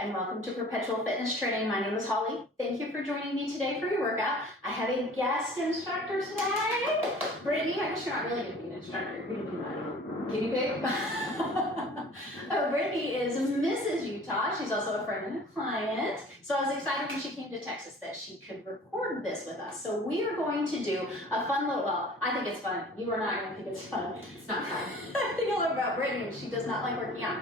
and welcome to Perpetual Fitness Training. My name is Holly. Thank you for joining me today for your workout. I have a guest instructor today. Brittany, I guess you're not really going to be an instructor. You're going to be my guinea pig. Brittany is Mrs. Utah. She's also a friend and a client. So I was excited when she came to Texas that she could record this with us. So we are going to do a fun little, well, I think it's fun. You are not going to think it's fun. It's not fun. I think a lot about Brittany. She does not like working out.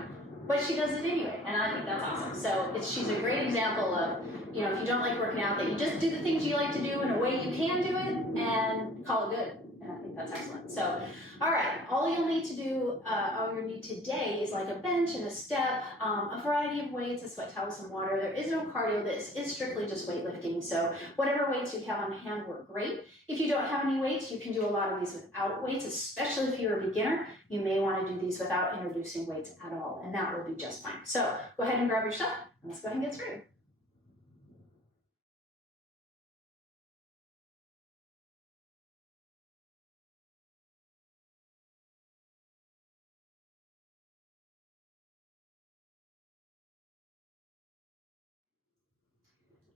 But she does it anyway, and I think that's awesome. So she's a great example of, you know, if you don't like working out, that you just do the things you like to do in a way you can do it and call it good. And I think that's excellent. So, all right, all you'll need to do, all you'll need today is like a bench and a step, a variety of weights, a sweat towel, some water. There is no cardio. This is strictly just weightlifting. So whatever weights you have on hand work great. If you don't have any weights, you can do a lot of these without weights, especially if you're a beginner. You may want to do these without introducing weights at all, and that will be just fine. So go ahead and grab your stuff, and let's go ahead and get started.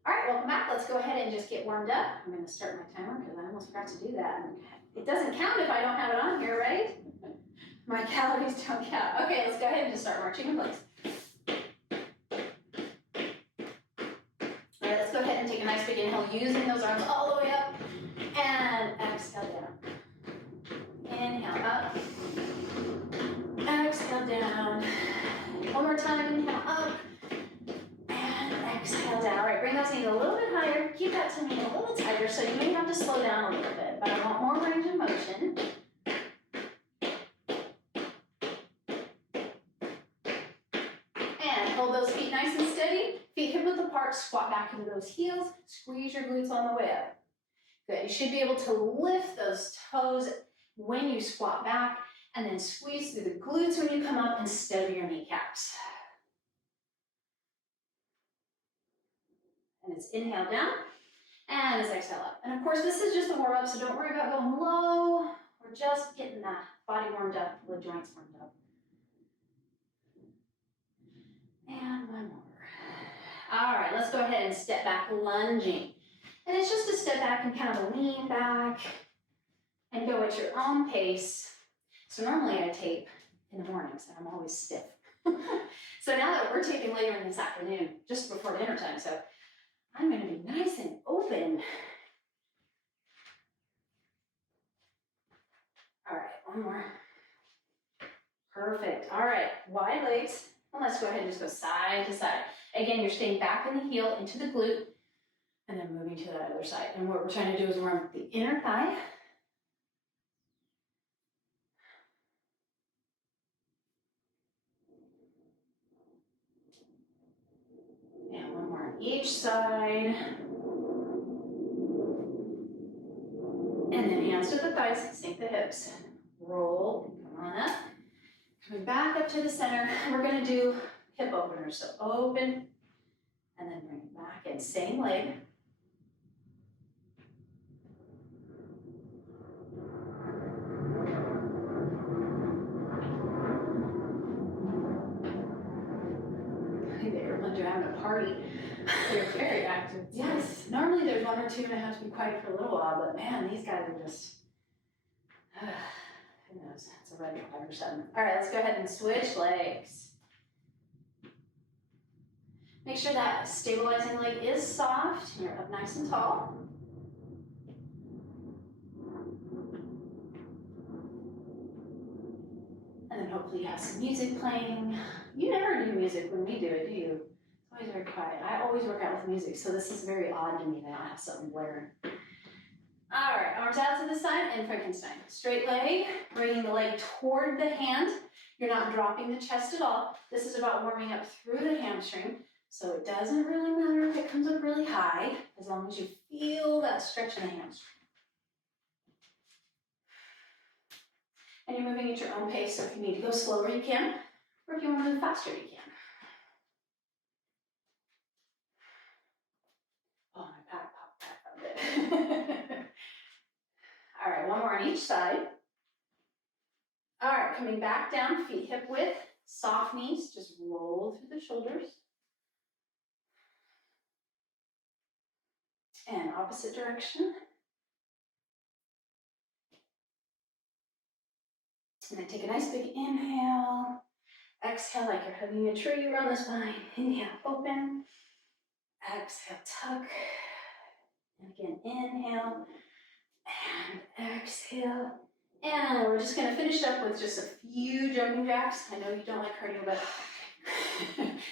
All right, welcome back. Let's go ahead and just get warmed up. I'm going to start my timer because I almost forgot to do that. It doesn't count if I don't have it on here, right? My calories don't count. Okay, let's go ahead and just start marching in place. All right, let's go ahead and take a nice big inhale, using those arms all the way up, and exhale down. Inhale up, exhale down. One more time, inhale up, and exhale down. All right, bring those knees a little bit higher. Keep that tummy a little tighter, so you may have to slow down a little bit, but I want more range of motion. And hold those feet nice and steady. Feet hip width apart, squat back into those heels. Squeeze your glutes on the way up. Good, you should be able to lift those toes when you squat back, and then squeeze through the glutes when you come up instead of your kneecaps. And it's inhale down, and it's exhale up. And of course, this is just a warm up, so don't worry about going low. We're just getting that body warmed up, the joints warmed up. And one more. All right, let's go ahead and step back, lunging. And it's just a step back and kind of lean back and go at your own pace. So normally I tape in the mornings, and I'm always stiff. So now that we're taping later in this afternoon, just before dinner time, so I'm going to be nice and open. All right, one more. Perfect. All right, wide legs. And let's go ahead and just go side to side. Again, you're staying back in the heel into the glute, and then moving to that other side. And what we're trying to do is warm the inner thigh. And one more on each side. And then hands to the thighs, sink the hips. Roll, come on up. Coming back up to the center. We're going to do hip openers. So open, and then bring it back in. Same leg. They're having a party. They're very active. Yes. Normally there's one or two and I have to be quiet for a little while, but man, these guys are just, who knows? It's a red flag or something. All right, let's go ahead and switch legs. Make sure that stabilizing leg is soft and you're up nice and tall. And then hopefully you have some music playing. You never do music when we do it, do you? It's always very quiet. I always work out with music, so this is very odd to me that I have something blaring. All right, arms out to the side and Frankenstein. Straight leg, bringing the leg toward the hand. You're not dropping the chest at all. This is about warming up through the hamstring. So it doesn't really matter if it comes up really high, as long as you feel that stretch in the hamstring. And you're moving at your own pace, so if you need to go slower, you can, or if you want to move faster, you can. Oh, my back popped back a bit. All right, one more on each side. All right, coming back down, feet hip width, soft knees, just roll through the shoulders. And opposite direction. And then take a nice big inhale. Exhale like you're hugging a tree around the spine. Inhale, open. Exhale, tuck. And again, inhale. And exhale. And we're just gonna finish up with just a few jumping jacks. I know you don't like cardio, but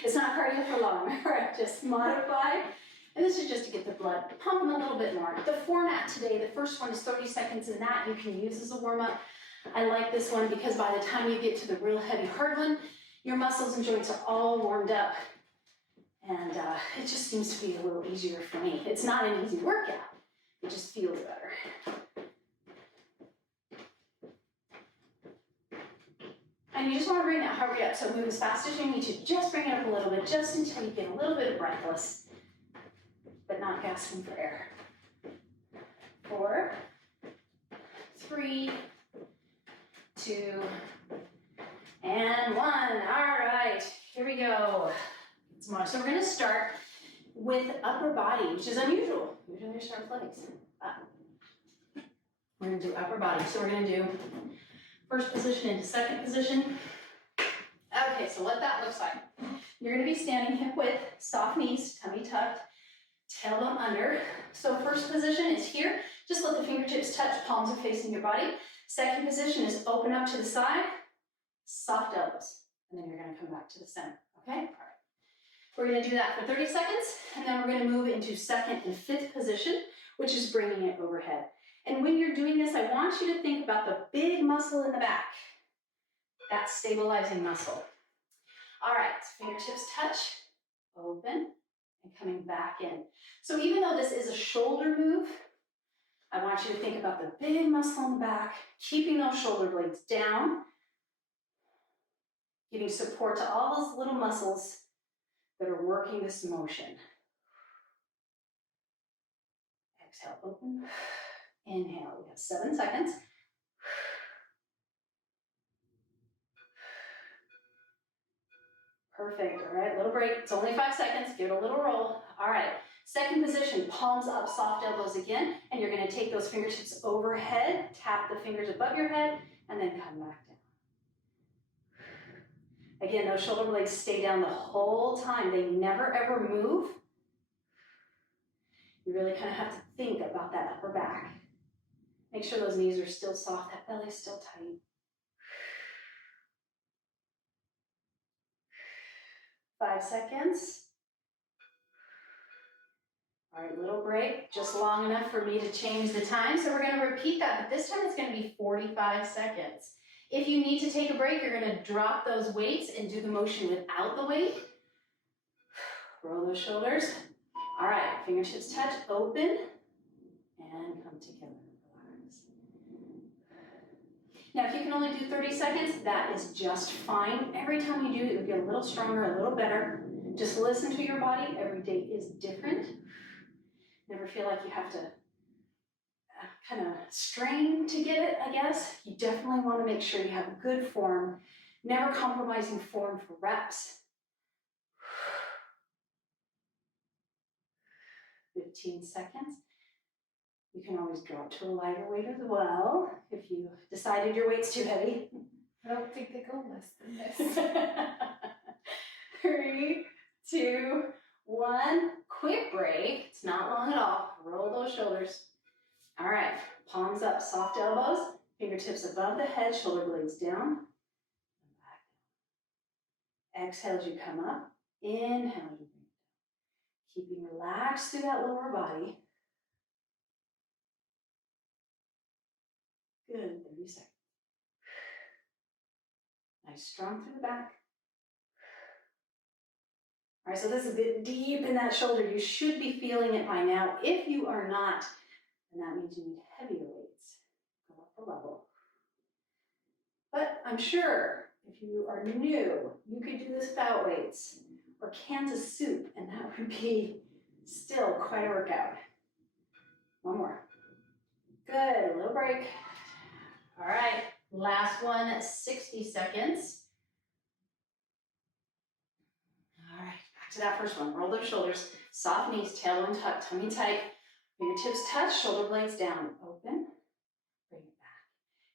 it's not cardio for long, all right? Just modify. And this is just to get the blood pumping a little bit more. The format today, the first one is 30 seconds, and that you can use as a warm-up. I like this one because by the time you get to the real heavy hard one, your muscles and joints are all warmed up. And it just seems to be a little easier for me. It's not an easy workout. It just feels better. And you just want to bring that heart rate up. So move as fast as you need to. Just bring it up a little bit, just until you get a little bit of breathless, but not gasping for air. 4, 3, 2, and 1. All right, here we go. So we're going to start with upper body, which is unusual. Usually we start with legs. We're going to do upper body. So we're going to do first position into second position. Okay, so what that looks like. You're going to be standing hip width, soft knees, tummy tucked, tailbone under. So first position is here. Just let the fingertips touch, palms are facing your body. Second position is open up to the side, soft elbows. And then you're going to come back to the center, okay? All right. We're going to do that for 30 seconds, and then we're going to move into second and fifth position, which is bringing it overhead. And when you're doing this, I want you to think about the big muscle in the back, that stabilizing muscle. All right, fingertips touch, open, and coming back in. So even though this is a shoulder move, I want you to think about the big muscle in the back, keeping those shoulder blades down, giving support to all those little muscles that are working this motion. Exhale, open. Inhale, we have 7 seconds. Perfect, all right, little break. It's only 5 seconds, give it a little roll. All right, second position, palms up, soft elbows again, and you're gonna take those fingertips overhead, tap the fingers above your head, and then come back down. Again, those shoulder blades stay down the whole time. They never ever move. You really kind of have to think about that upper back. Make sure those knees are still soft, that belly's still tight. 5 seconds. All right, little break, just long enough for me to change the time. So we're gonna repeat that, but this time it's gonna be 45 seconds. If you need to take a break, you're gonna drop those weights and do the motion without the weight. Roll those shoulders. All right, fingertips touch, open, and come together. Relax. Now, if you can only do 30 seconds, that is just fine. Every time you do it, you'll get a little stronger, a little better. Just listen to your body. Every day is different. Never feel like you have to kind of strain to get it, I guess. You definitely want to make sure you have a good form, never compromising form for reps. 15 seconds. You can always drop to a lighter weight as well if you decided your weight's too heavy. I don't think they go less than this. 3, 2, 1. Quick break. It's not long at all. Roll those shoulders. All right, palms up, soft elbows, fingertips above the head, shoulder blades down, and back down. Exhale as you come up, inhale as you bring it down. Keeping relaxed through that lower body. Good, 30 seconds. Nice, strong through the back. All right, so this is deep in that shoulder. You should be feeling it by now. If you are not, then that means you need heavier weights. Go up a level. But I'm sure if you are new, you could do this without weights or Kansas soup, and that would be still quite a workout. One more. Good, a little break. All right, last one, 60 seconds. All right, back to that first one. Roll those shoulders, soft knees, tailbone tucked, tummy tight. Fingertips touch, shoulder blades down. Open, bring it back.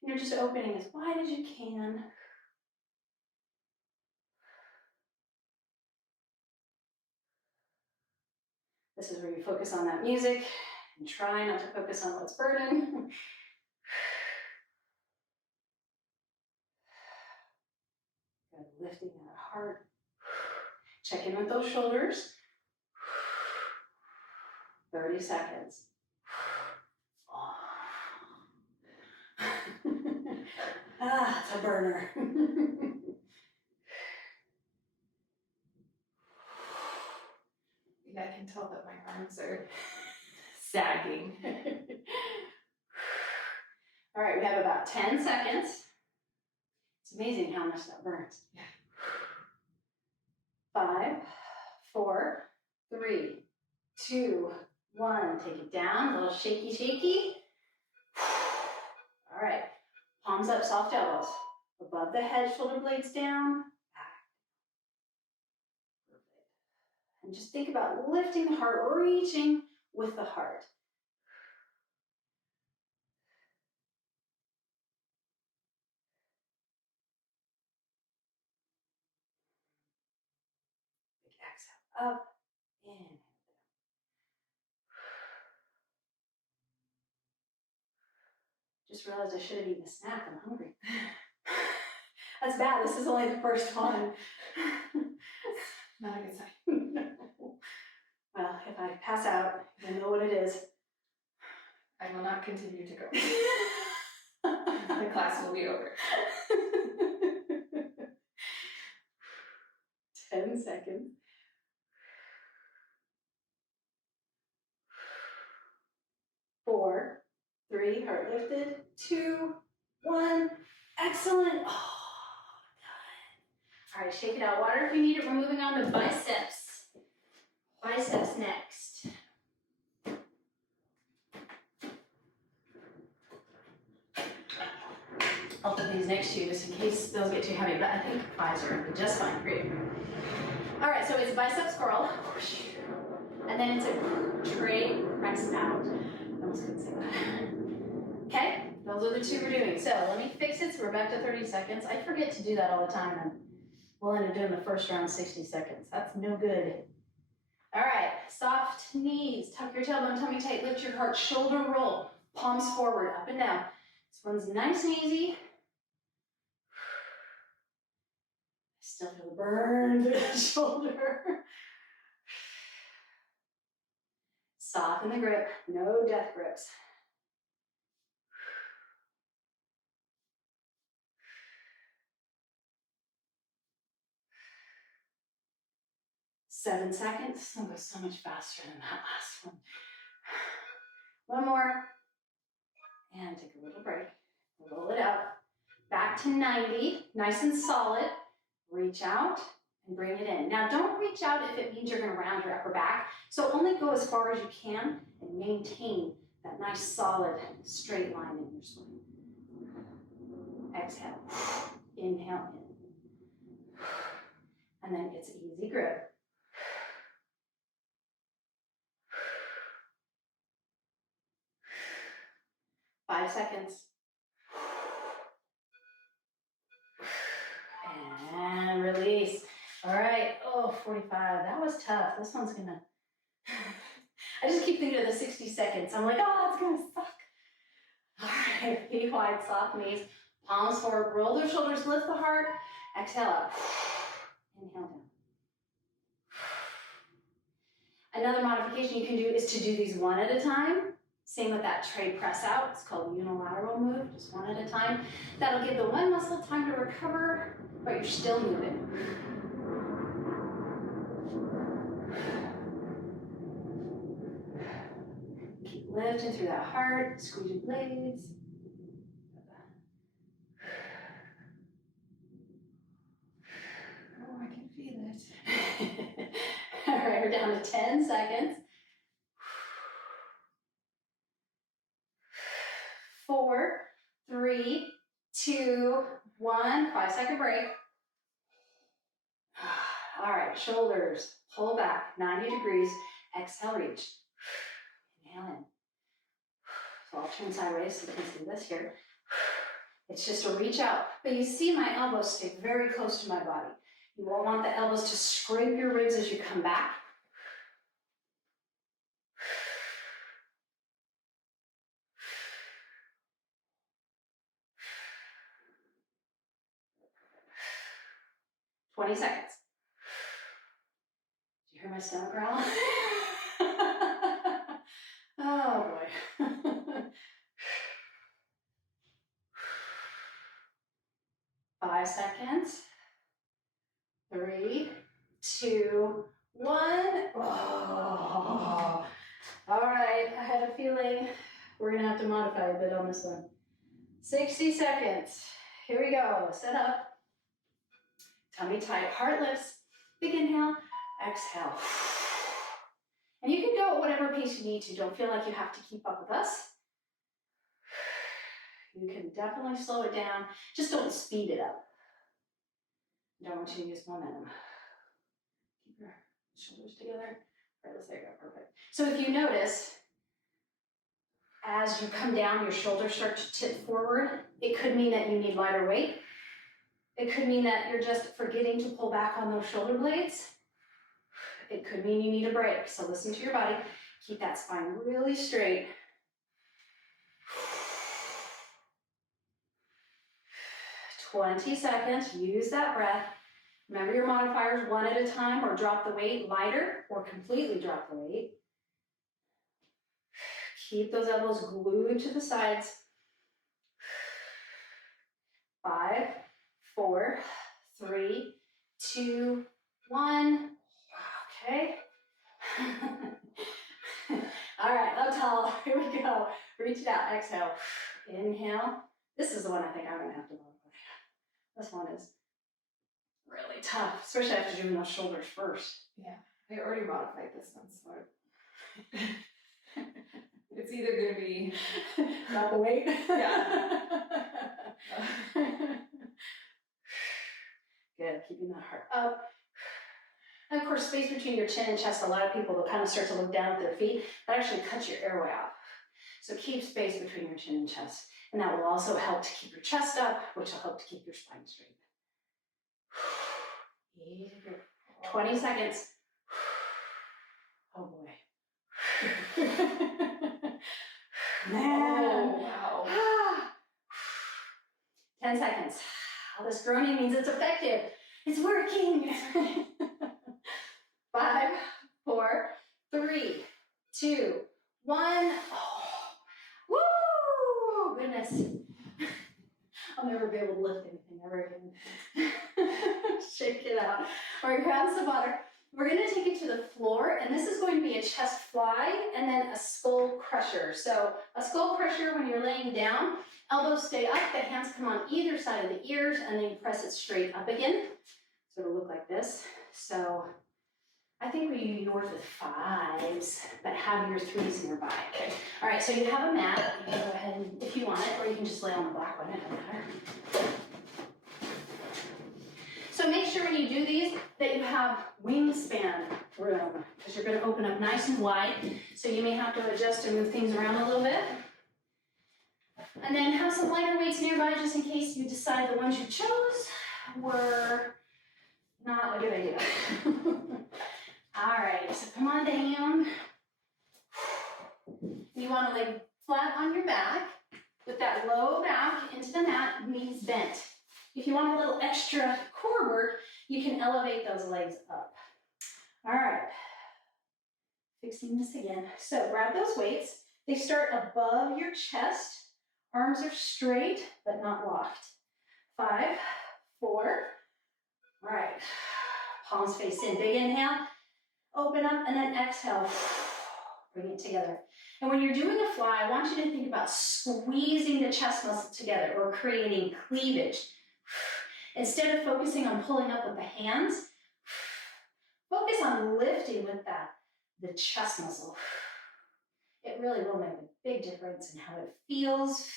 And you're just opening as wide as you can. This is where you focus on that music and try not to focus on what's burning. Good, lifting that heart. Check in with those shoulders. 30 seconds. Ah, it's a burner. Yeah, I can tell that my arms are sagging. All right, we have about 10 seconds. It's amazing how much that burns. Yeah. 5, 4, 3, 2, 1. Take it down, a little shaky, shaky. All right, palms up, soft elbows. Above the head, shoulder blades down, back. Perfect. And just think about lifting the heart, reaching with the heart. Big exhale, up, in. Just realized I should have eaten a snack. I'm hungry. That's bad. This is only the first one. Not a good sign. Well, if I pass out, you'll know what it is. I will not continue to go. The class will be over. 10 seconds. 4, 3, heart lifted. 2, 1. Excellent. Oh, good. All right, shake it out. Water if you need it. We're moving on to biceps. Biceps next. I'll put these next to you just in case those get too heavy, but I think 5s are gonna be just fine for you. All right, so it's Bicep Squirrel. And then it's a tray press out. I almost couldn't say that. Okay, those are the 2 we're doing. So let me fix it so we're back to 30 seconds. I forget to do that all the time, and we'll end up doing the first round 60 seconds. That's no good. All right, soft knees. Tuck your tailbone, tummy tight, lift your heart, shoulder roll, palms forward, up and down. This one's nice and easy. Still feel the burn through the shoulder. Soften the grip, no death grips. Seven seconds. This one goes so much faster than that last one. One more. And take a little break. Roll it up. Back to 90. Nice and solid. Reach out and bring it in. Now don't reach out if it means you're going to round your upper back. So only go as far as you can and maintain that nice solid straight line in your spine. Exhale. Inhale in. And then it's easy grip. Five seconds. And release. All right. Oh, 45. That was tough. This one's gonna. I just keep thinking of the 60 seconds. I'm like, oh, that's gonna suck. All right. Feet wide, soft knees, palms forward, roll the shoulders, lift the heart. Exhale up. Inhale down. Another modification you can do is to do these one at a time. Same with that tray press out. It's called unilateral move, just one at a time. That'll give the one muscle time to recover, but you're still moving. Keep lifting through that heart, squeeze your blades. Oh, I can feel it. All right, we're down to 10 seconds. 4, 3, 2, 1. 5-second break. All right, shoulders, pull back, 90 degrees. Exhale, reach. Inhale in. So I'll turn sideways so you can see this here. It's just a reach out. But you see my elbows stay very close to my body. You won't want the elbows to scrape your ribs as you come back. "20 seconds. Did you hear my stomach growl? Oh boy. 5 seconds. 3, 2, 1. Oh. All right, I had a feeling we're gonna have to modify a bit on this one. 60 seconds. Here we go. Set up. Tummy tight, heart lifts. Big inhale, exhale. And you can go at whatever pace you need to. Don't feel like you have to keep up with us. You can definitely slow it down. Just don't speed it up. Don't want you to use momentum. Keep your shoulders together. All right, there you go, perfect. So if you notice, as you come down, your shoulders start to tip forward. It could mean that you need lighter weight. It could mean that you're just forgetting to pull back on those shoulder blades. It could mean you need a break. So listen to your body. Keep that spine really straight. "20 seconds. Use that breath. Remember your modifiers, one at a time, or drop the weight lighter, or completely drop the weight. Keep those elbows glued to the sides. 5, 4, 3, 2, 1. Okay. All right, up tall. Here we go. Reach it out. Exhale. Inhale. This is the one I think I'm going to have to modify. This one is really tough, especially after doing those shoulders first. Yeah, I already modified this one, so it's either going to be Not the weight. Yeah. Good, keeping that heart up. And of course, space between your chin and chest, a lot of people will kind of start to look down at their feet. That actually cuts your airway off. So keep space between your chin and chest. And that will also help to keep your chest up, which will help to keep your spine straight. 20 seconds. Oh boy. Man. Oh, wow. 10 seconds. All this groaning means it's effective. It's working. 5, 4, 3, 2, 1. Oh, woo! Goodness. I'll never be able to lift anything ever again. Shake it out. All right, grab some water. We're going to take it to the floor, and this is going to be a chest fly and then a skull crusher. So a skull crusher, when you're laying down, elbows stay up, the hands come on either side of the ears, and then you press it straight up again. So it'll look like this. So I think we use yours with 5s, but have your 3s nearby. Okay. All right, so you have a mat. You can go ahead and, if you want it, or you can just lay on the black one, it doesn't matter. So make sure when you do these that you have wingspan room, because you're going to open up nice and wide. So you may have to adjust and move things around a little bit. And then have some lighter weights nearby just in case you decide the ones you chose were not a good idea. All right, so come on down. You want to lay flat on your back with that low back into the mat, knees bent. If you want a little extra core work, you can elevate those legs up. All right, fixing this again. So grab those weights. They start above your chest. Arms are straight, but not locked. 5, 4. All right, palms face in. Big inhale, open up, and then exhale. Bring it together. And when you're doing a fly, I want you to think about squeezing the chest muscle together or creating cleavage. Instead of focusing on pulling up with the hands, focus on lifting with the chest muscle. It really will make a big difference in how it feels.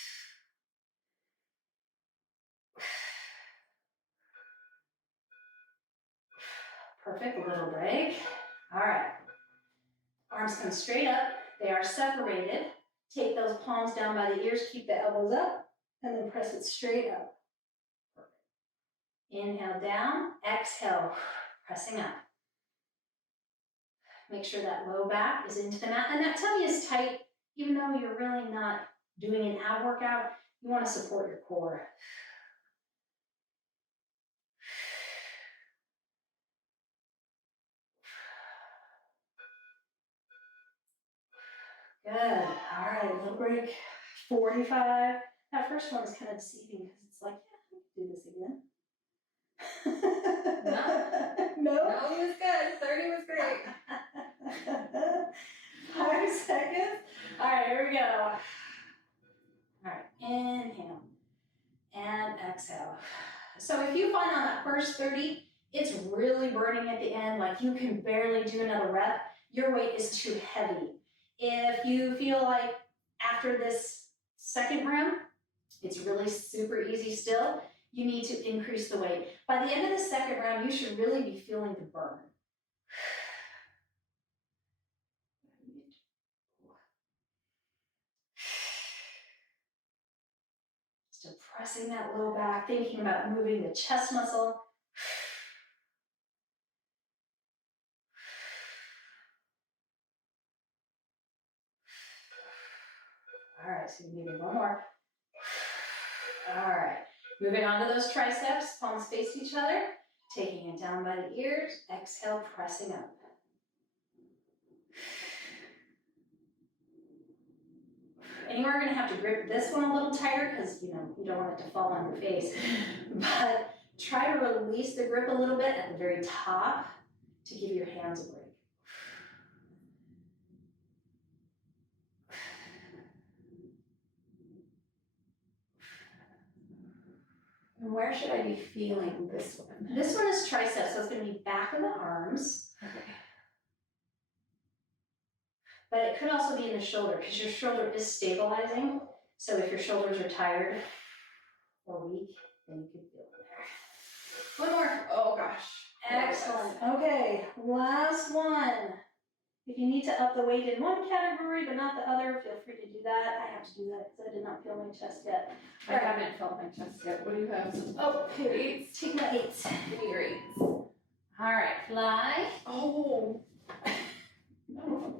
Perfect, a little break. All right. Arms come straight up. They are separated. Take those palms down by the ears, keep the elbows up, and then press it straight up. Perfect. Inhale down, exhale, pressing up. Make sure that low back is into the mat, and that tummy is tight, even though you're really not doing an ab workout, you want to support your core. Good. All right, little break. 45. That first one is kind of deceiving because it's like, yeah, we can do this again. No? No, it was good. 30 was great. 5 seconds. All right, here we go. All right, inhale and exhale. So if you find on that first 30, it's really burning at the end, like you can barely do another rep, your weight is too heavy. If you feel like after this second round, it's really super easy still, you need to increase the weight. By the end of the second round, you should really be feeling the burn. Still pressing that low back, thinking about moving the chest muscle. All right, so maybe one more. All right, moving on to those triceps, palms face each other, taking it down by the ears, exhale, pressing up. And you are gonna have to grip this one a little tighter because you don't want it to fall on your face. But try to release the grip a little bit at the very top to give your hands a break. And where should I be feeling this one? This one is triceps, so it's gonna be back of the arms. Okay. But it could also be in the shoulder because your shoulder is stabilizing. So if your shoulders are tired or weak, then you can feel it there. One more. Oh gosh. Excellent. Okay, last one. If you need to up the weight in one category but not the other, feel free to do that. I have to do that because I did not feel my chest yet. I haven't felt my chest yet. What do you have? Oh, here. Eights. Take my eights. Give me your eights. All right, fly. Oh.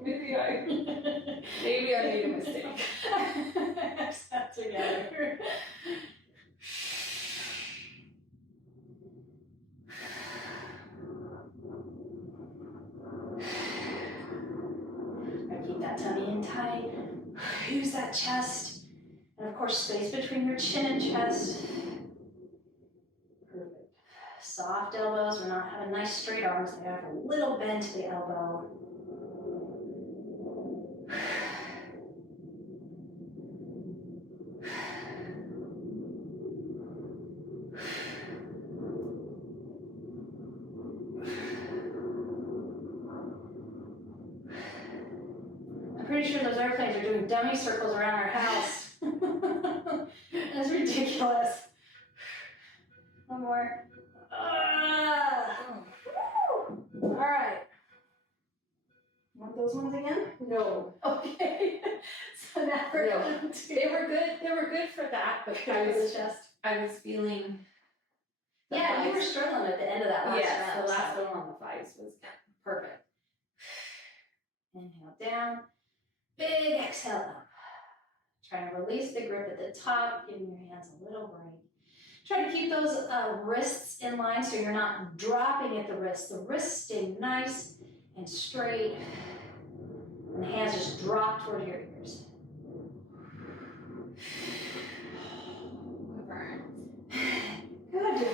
Maybe I made a mistake. Step together. Keep that tummy in tight. Use that chest. And of course, space between your chin and chest. Perfect. Soft elbows. We're not having nice straight arms. They have a little bend to the elbow. I'm pretty sure those airplanes are doing dummy circles around our house. That's ridiculous. One more. All right. Want those ones again? No. Okay. So now we're going to. They were good for that, but I was feeling. Yeah, you were struggling at the end of that last yes, round. the last one on the thighs was perfect. Inhale down. Big exhale up. Try to release the grip at the top, giving your hands a little break. Try to keep those wrists in line so you're not dropping at the wrists. The wrists stay nice and straight. And the hands just drop toward your ears. Good.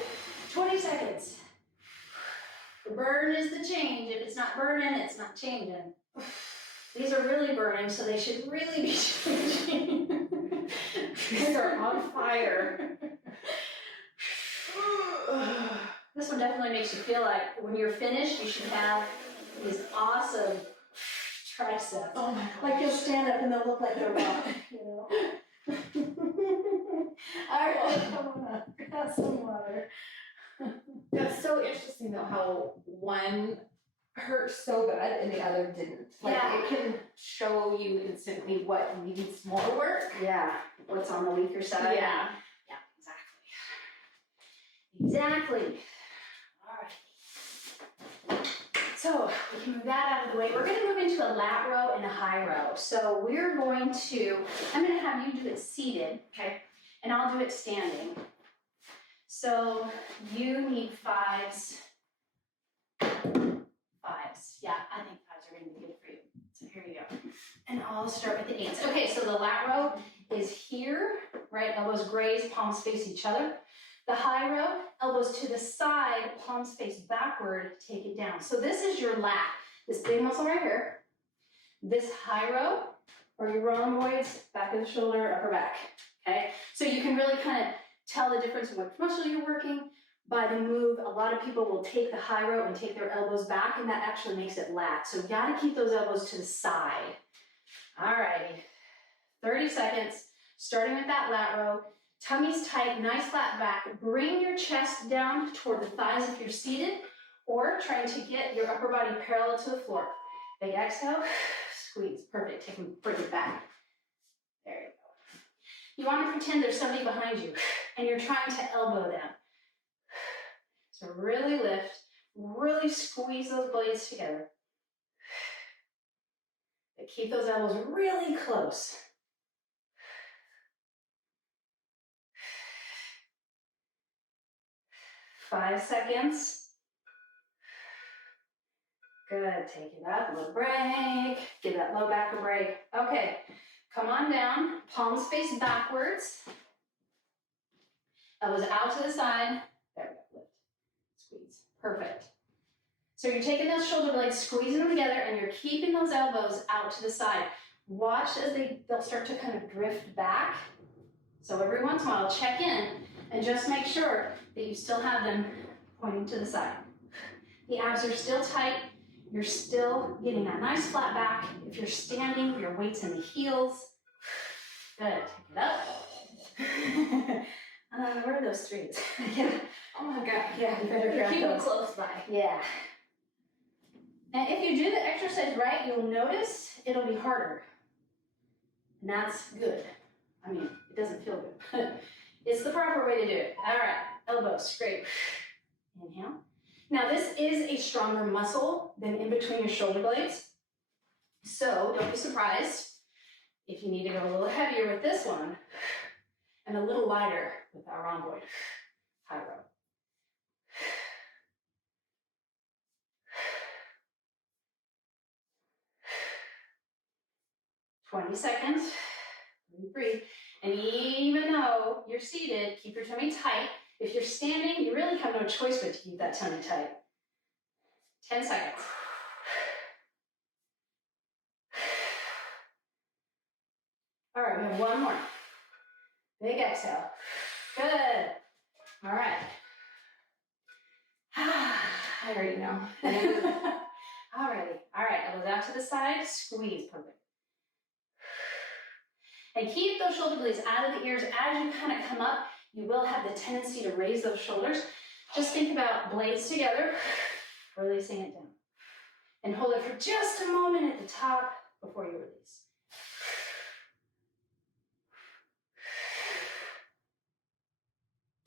20 seconds. The burn is the change. If it's not burning, it's not changing. These are really burning, so they should really be changing. These are on fire. This one definitely makes you feel like when you're finished, you should have these awesome triceps. Oh my God. Like you'll stand up and they'll look like they're rock, All right, come on up. Got some water. That's so interesting though how one hurt so bad and the other didn't. Like Yeah. it can show you instantly what needs more work. Yeah, what's on the weaker side. Yeah. Yeah, exactly. All right. So we can move that out of the way. We're going to move into a lat row and a high row. So we're going to, I'm going to have you do it seated, okay? And I'll do it standing. So you need fives. Yeah, I think fives are going to be good for you. So here you go. And I'll start with the eights. Okay, so the lat row is here, right? Elbows graze, palms face each other. The high row, elbows to the side, palms face backward, take it down. So this is your lat, this big muscle right here. This high row, or your rhomboids, back of the shoulder, upper back, okay? So you can really kind of tell the difference in what muscle you're working by the move. A lot of people will take the high row and take their elbows back, and that actually makes it lat. So you gotta keep those elbows to the side. All righty, 30 seconds, starting with that lat row. Tummy's tight, nice flat back. Bring your chest down toward the thighs if you're seated, or trying to get your upper body parallel to the floor. Big exhale, squeeze, perfect, bring it back. There you go. You want to pretend there's somebody behind you, and you're trying to elbow them. So really lift, really squeeze those blades together. But keep those elbows really close. Five seconds. Good, take it up, little break. Give that low back a break. Okay, come on down, palms face backwards. Elbows out to the side. There we go, lift, squeeze, perfect. So you're taking those shoulder blades, squeezing them together, and you're keeping those elbows out to the side. Watch as they'll start to kind of drift back. So every once in a while, check in and just make sure that you still have them pointing to the side. The abs are still tight. You're still getting that nice flat back. If you're standing, your weight's in the heels. Good, take it up. Where are those threes? Yeah. Oh my God. Yeah, you better grab keep them those. close by. Yeah. And if you do the exercise right, you'll notice it'll be harder. And that's good. I mean, it doesn't feel good. It's the proper way to do it. All right, elbows, scrape. Inhale. Now this is a stronger muscle than in between your shoulder blades. So don't be surprised if you need to go a little heavier with this one and a little lighter with our rhomboid. High row. 20 seconds. Breathe. And even though you're seated, keep your tummy tight. If you're standing, you really have no choice but to keep that tummy tight. 10 seconds. All right, we have one more. Big exhale. Good. All right. I already know. All righty. All right, elbows out to the side, squeeze, perfect. And keep those shoulder blades out of the ears. As you kind of come up, you will have the tendency to raise those shoulders. Just think about blades together, releasing it down. And hold it for just a moment at the top before you release.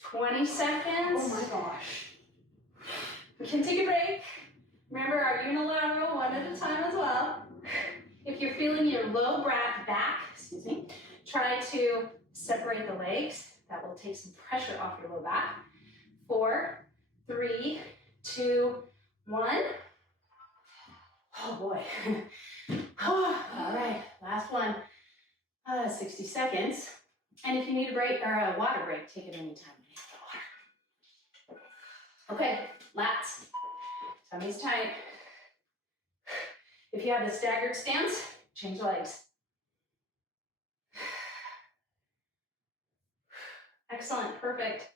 "20 seconds. Oh my gosh. We can take a break. Remember our unilateral, one at a time as well. If you're feeling your low back, try to separate the legs. That will take some pressure off your low back. 4, 3, 2, 1. Oh boy. All right, last one. 60 seconds. And if you need a break or a water break, take it anytime. Okay, lats. Tummy's tight. If you have the staggered stance, change legs. Excellent, perfect.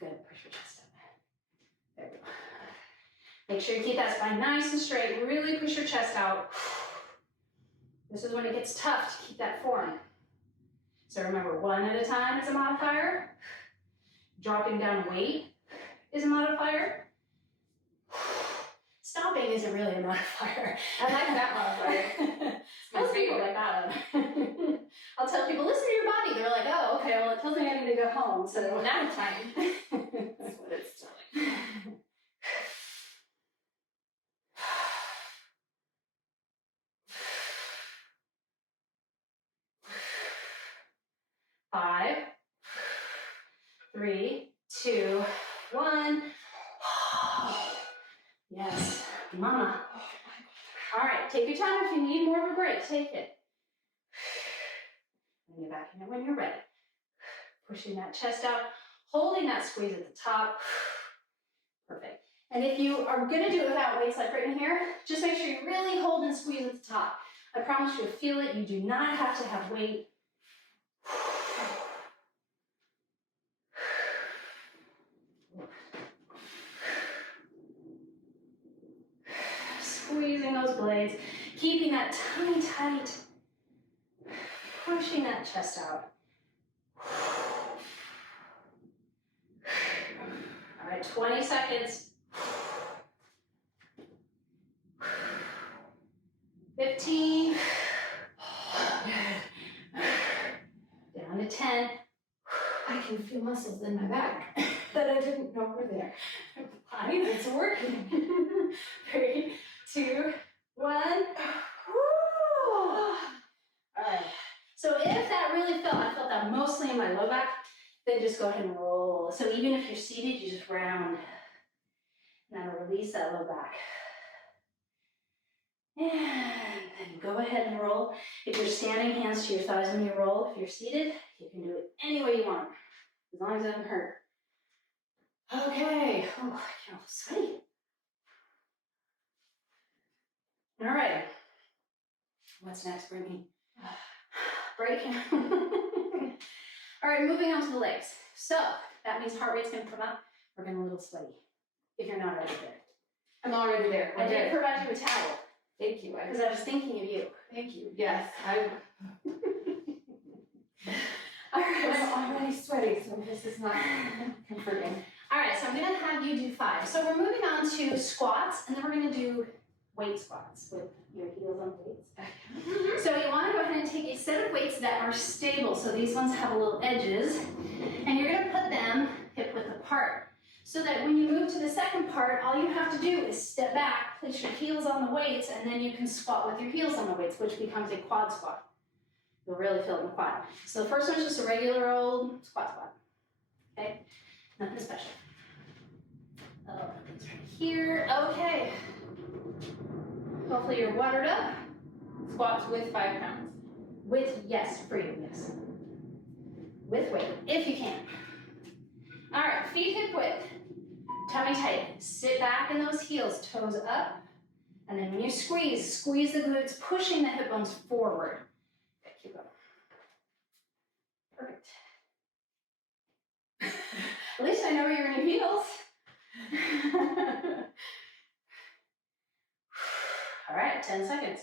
Good, push your chest up. There we go. Make sure you keep that spine nice and straight. Really push your chest out. This is when it gets tough to keep that form. So remember, one at a time is a modifier. Dropping down weight is a modifier. stopping isn't really a modifier. I like that modifier. Most people like that one. I'll tell people, listen to your body. They're like, oh, okay, well, it tells me I need to go home. So nap time. That's what it's telling. 5, 3, 2, 1. Yes, mama. All right, take your time. If you need more of a break, take it. And get back in it when you're ready. Pushing that chest out, holding that squeeze at the top. Perfect. And if you are gonna do it without weights, like right in here, just make sure you really hold and squeeze at the top. I promise you'll feel it. You do not have to have weight. Squeezing those blades, keeping that tummy tight, pushing that chest out. All right, 20 seconds. 15. Down to 10. I can feel muscles in my back that I didn't know were there. 5, it's working. 3, 2, 1. Woo! All right. So if that really felt, I felt that mostly in my low back, then just go ahead and roll. So even if you're seated, you just round. Now release that low back. And then go ahead and roll. If you're standing, hands to your thighs when you roll. If you're seated, you can do it any way you want, as long as it doesn't hurt. Okay. Oh, you're all sweaty. All right. What's next, Brittany? Break. All right, moving on to the legs. So that means heart rate's gonna come up. We're getting a little sweaty. If you're not already there. I'm already there. I did provide you a towel. Thank you. Because I was thinking of you. Thank you. Yes, I'm All right. already sweaty, so this is not comforting. All right, so I'm gonna have you do 5. So we're moving on to squats, and then we're gonna do weight squats with your heels on weights. So you wanna go ahead and take a set of weights that are stable. So these ones have a little edges, and you're gonna put them hip width apart. So that when you move to the second part, all you have to do is step back, place your heels on the weights, and then you can squat with your heels on the weights, which becomes a quad squat. You'll really feel it in the quad. So the first one's just a regular old squat. Okay? Nothing special. Oh, it's right here. Okay. Hopefully you're watered up. Squats with 5 pounds. With, yes, for you, yes. With weight, if you can. All right, feet hip width. Tummy tight. Sit back in those heels, toes up. And then when you squeeze the glutes, pushing the hip bones forward. Okay, keep going. Perfect. At least I know you're in your heels. All right, 10 seconds.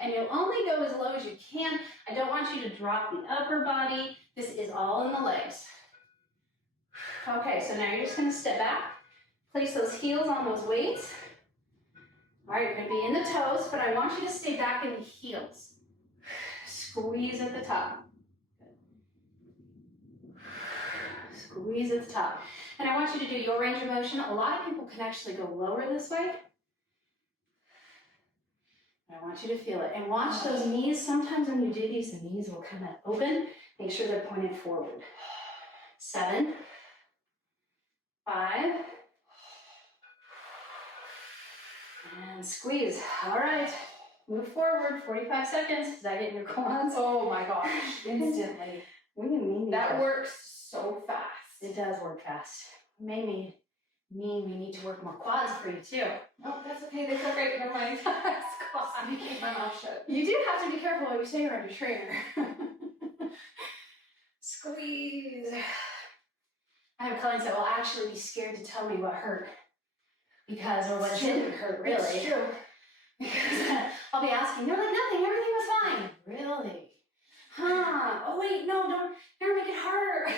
And you'll only go as low as you can. I don't want you to drop the upper body. This is all in the legs. Okay, so now you're just gonna step back, place those heels on those weights. All right, you're gonna be in the toes, but I want you to stay back in the heels. Squeeze at the top. Squeeze at the top. And I want you to do your range of motion. A lot of people can actually go lower this way. I want you to feel it. And watch those knees. Sometimes when you do these, the knees will kind of open. Make sure they're pointed forward. 7, 5, and squeeze. All right, move forward, 45 seconds. Is that getting your quads? Oh my gosh, instantly. That works so fast. It does work fast. May mean we need to work more quads for you too. Oh, that's okay, they feel great, never mind. Squats. Let me keep my mouth shut. You do have to be careful what you say around your trainer. Squeeze. I have clients that will actually be scared to tell me what hurt. Or what didn't hurt, really. It's true. Because I'll be asking, they're like, nothing, everything was fine. Really? Huh? Oh wait, no, don't never make it harder.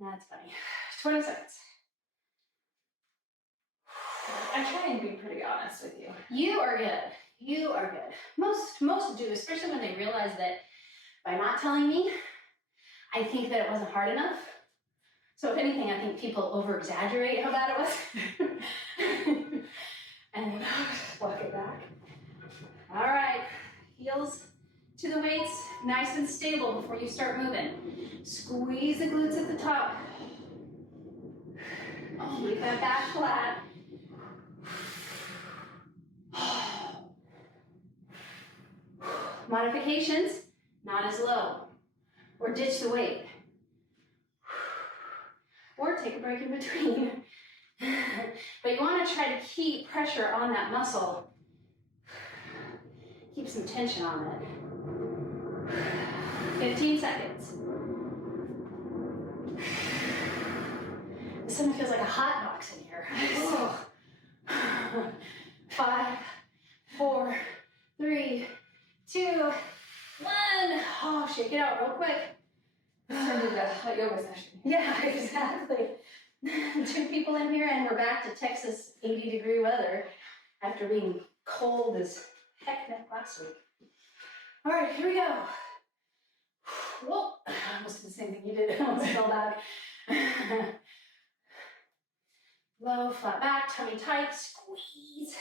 That's funny. 20 seconds. I try and be pretty honest with you. You are good. You are good. Most do, especially when they realize that by not telling me, I think that it wasn't hard enough. So if anything, I think people over-exaggerate how bad it was. And then walk it back. All right, heels to the weights, nice and stable before you start moving. Squeeze the glutes at the top. Keep that back flat. Modifications, not as low. Or ditch the weight. Or take a break in between. But you want to try to keep pressure on that muscle. Keep some tension on it. 15 seconds. This feels like a hot box in here. 5, 4, 3, 2, 1. Oh, shake it out real quick. Turned into a hot yoga session. Yeah, exactly. 2 people in here, and we're back to Texas 80-degree weather after being cold as heck last week. All right, here we go. Whoa, I almost did the same thing you did. I almost fell back. Low, flat back, tummy tight, squeeze.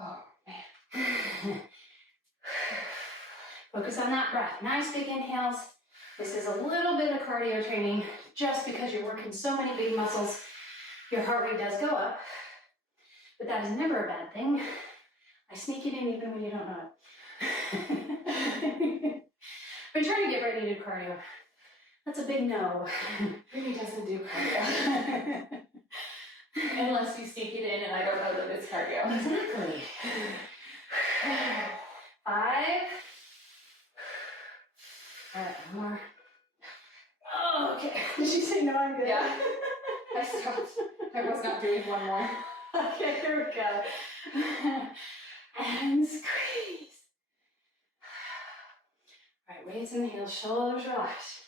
Oh, man. Focus on that breath. Nice big inhales. This is a little bit of cardio training just because you're working so many big muscles. Your heart rate does go up, but that is never a bad thing. I sneak it in even when you don't know it. But trying to get ready to do cardio. That's a big no. Really doesn't do cardio. Unless you sneak it in and I don't know that it's cardio. Exactly. 5. All right, one more. Oh, okay. Did you say no? I'm good. Yeah. I stopped. I was not doing one more. Okay, here we go. And squeeze. All right, weights in the heels, shoulders relaxed.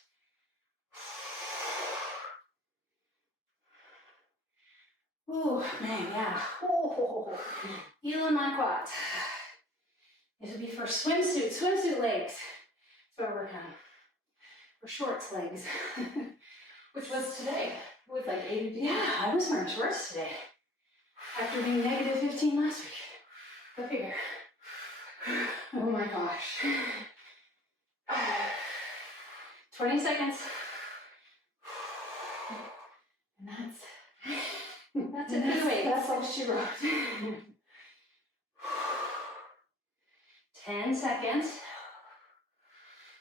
Ooh, man, yeah. Oh, feeling my quads. This would be for swimsuit legs. That's what we're working on. For shorts legs. Which was today. It was like 80 degrees. Yeah, I was wearing shorts today. After being negative 15 last week. Go figure. Oh my gosh. 20 seconds. And that's it for the weight. That's all she wrote. 10 seconds.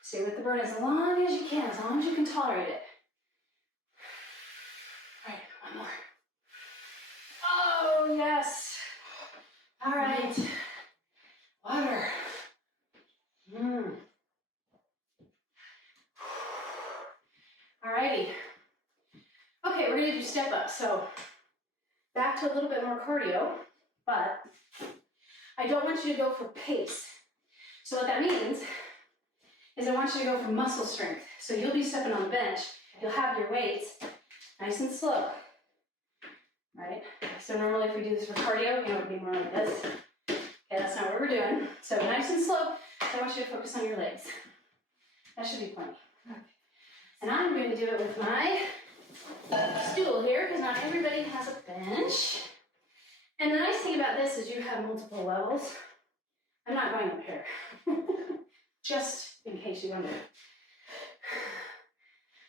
Stay with the burn as long as you can, as long as you can tolerate it. All right, one more. Oh, yes. All right. Water. All righty. Okay, we're gonna do step up. So back to a little bit more cardio, but I don't want you to go for pace. So what that means is I want you to go for muscle strength. So you'll be stepping on the bench. You'll have your weights nice and slow, right? So normally if we do this for cardio, you know, it would be more like this. Okay, that's not what we're doing. So nice and slow. I want you to focus on your legs. That should be plenty. Okay. And I'm going to do it with my stool here because not everybody has a bench. And the nice thing about this is you have multiple levels. I'm not going up here. Just in case you wonder.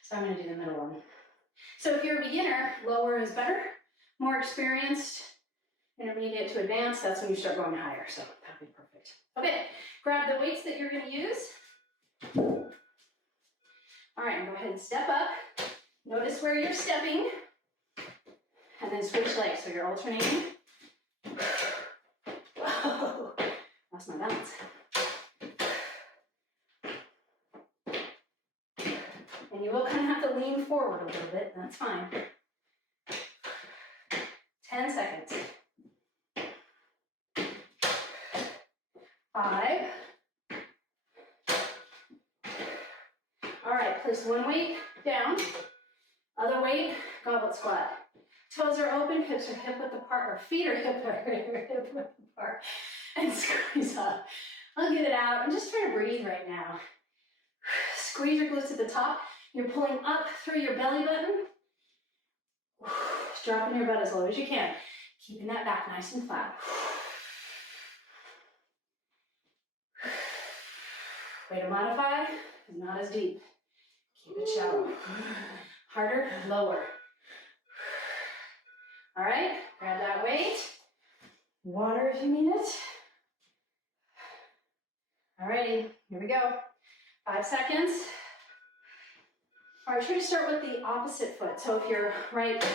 So I'm going to do the middle one. So if you're a beginner, lower is better. More experienced, intermediate to advanced, that's when you start going higher. So that'll be perfect. Okay, grab the weights that you're going to use. All right, go ahead and step up. Notice where you're stepping. And then switch legs, so you're alternating. Whoa, lost my balance. And you will kind of have to lean forward a little bit, that's fine. 10 seconds. 5. All right, place one weight down, other weight, goblet squat. Toes are open, hips are hip width apart, or feet are hip width apart, and squeeze up. I'll get it out. I'm just trying to breathe right now. Squeeze your glutes at the top. You're pulling up through your belly button. Just dropping your butt as low as you can. Keeping that back nice and flat. Way to modify is not as deep. Keep it shallow. Harder, lower. All right, grab that weight. Water if you need it. All righty, here we go. 5 seconds. All right, try to start with the opposite foot. So if you're right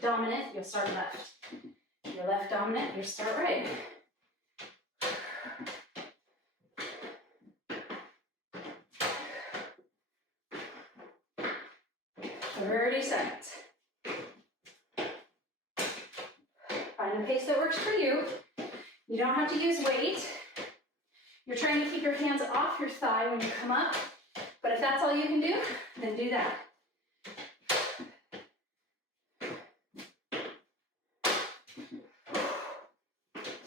dominant, you'll start left. If you're left dominant, you'll start right. 30 seconds. Find a pace that works for you. You don't have to use weight. You're trying to keep your hands off your thigh when you come up, but if that's all you can do, then do that.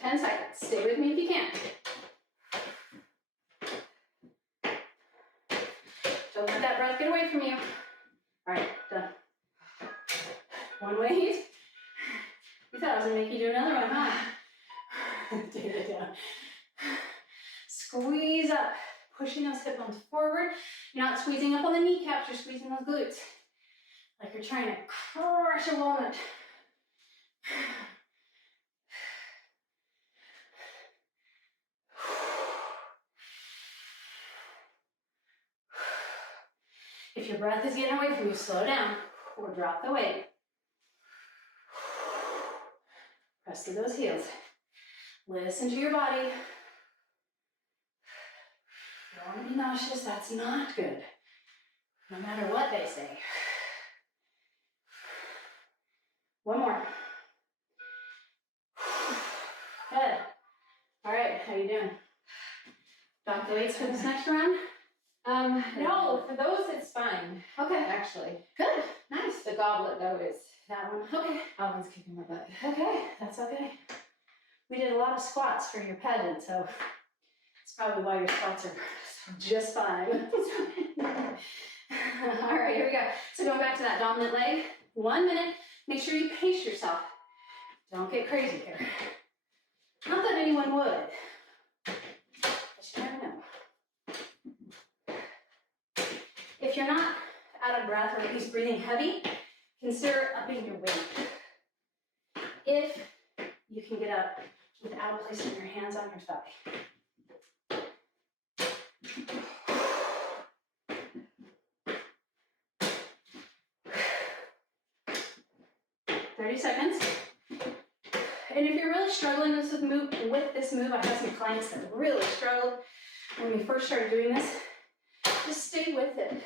10 seconds. Stay with me if you can. Don't let that breath get away from you. All right, done. One weight. You thought I was gonna make you do another one, huh? Take it down. Squeeze up, pushing those hip bones forward. You're not squeezing up on the kneecaps, you're squeezing those glutes. Like you're trying to crush a walnut. If your breath is getting away from you, slow down or drop the weight. Press through those heels. Listen to your body. You don't want to be nauseous, that's not good. No matter what they say. One more. Good. All right, how you doing? Drop the weights for this next round? No, for those it's fine. Okay. Actually. Good. Nice. The goblet though is, That one. Okay. that one's kicking my butt. Okay, that's okay. We did a lot of squats for your pageant, so that's probably why your squats are just fine. All right, here we go. So going back to that dominant leg, 1 minute. Make sure you pace yourself. Don't get crazy here. Not that anyone would, but you never know. If you're not out of breath or at least breathing heavy, consider upping your weight. If you can get up without placing your hands on your thigh. 30 seconds. And if you're really struggling with this move, I have some clients that really struggled when we first started doing this. Just stay with it.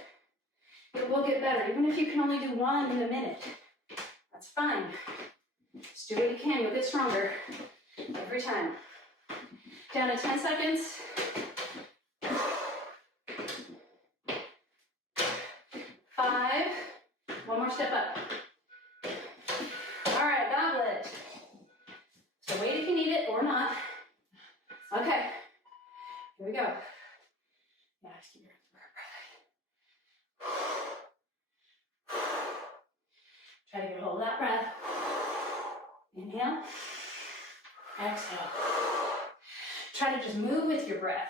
It will get better. Even if you can only do one in a minute, that's fine. Just do what you can. You'll get stronger every time. Down to 10 seconds. 5. One more step up. All right, goblet. So wait if you need it or not. Okay. Here we go. Yeah, just keep your breath. Try to get a hold of that breath. Inhale. Exhale. Try to just move with your breath.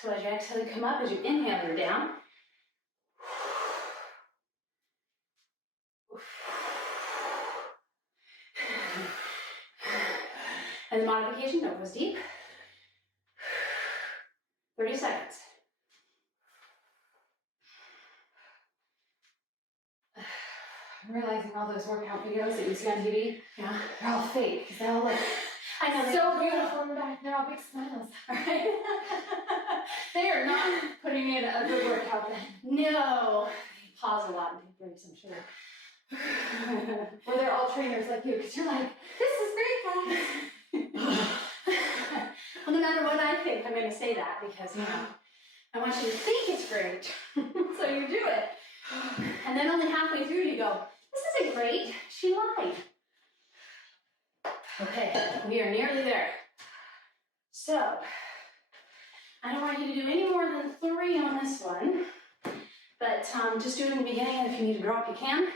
So as you exhale, you come up. As you inhale, you're down. And the modification, that was deep. 30 seconds. I'm realizing all those workout videos that you see on TV, Yeah. they're all fake, because they all look I know, so beautiful in the back. They're all big smiles. Right? They are not putting in a good workout then. No. They pause a lot and take breaks, I'm sure. Or they're all trainers like you, because you're like, this is great, guys. Well, no matter what I think I'm going to say that because, you know, I want you to think it's great. So you do it. And then only halfway through you go, this isn't great. She lied. Okay, we are nearly there. So, I don't want you to do any more than 3 on this one, but just do it in the beginning, and if you need to drop, you can.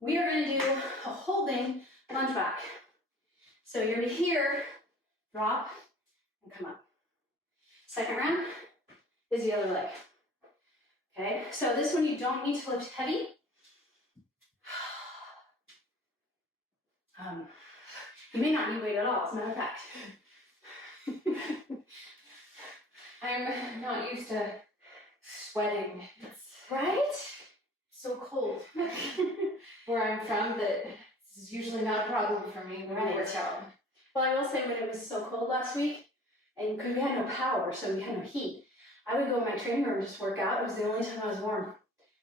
We are going to do a holding lunge back. So you're going to here, drop, and come up. Second round is the other leg. Okay, so this one you don't need to lift heavy. You may not need weight at all, as a matter of fact. I'm not used to sweating. It's Right? so cold where I'm from that this is usually not a problem for me when I work out. Well, I will say when it was so cold last week, and because we had no power, so we had no heat, I would go in my training room and just work out. It was the only time I was warm.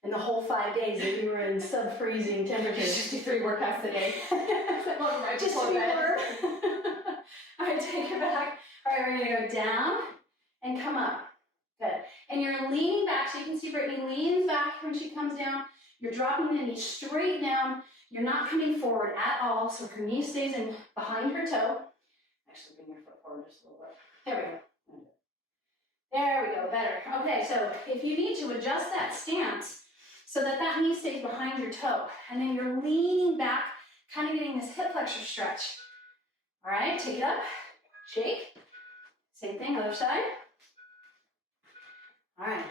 In the whole 5 days that we were in sub-freezing temperatures. 53 workouts a day. Well, just to be more. All right, take it back. All right, we're gonna go down and come up. Good. And you're leaning back, so you can see Brittany leans back when she comes down. You're dropping the knee straight down. You're not coming forward at all, so her knee stays in behind her toe. Actually, bring your foot forward just a little bit. There we go. There we go, better. Okay, so if you need to adjust that stance so that that knee stays behind your toe, and then you're leaning back, kind of getting this hip flexor stretch. All right, take it up, shake. Same thing, other side. All right,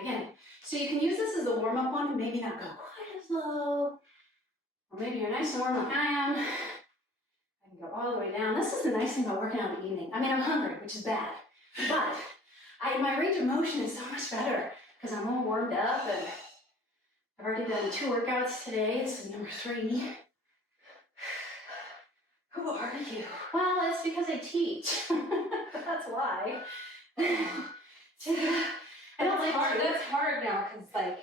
again. So you can use this as a warm-up one and maybe not go quite as low. Or maybe you're nice and warm like I am. I can go all the way down. This is the nice thing about working out in the evening. I mean, I'm hungry, which is bad, but my range of motion is so much better because I'm all warmed up and I've already done 2 workouts today. This is number 3. Who are you? Well, it's because I teach. That's why. And that's hard now because like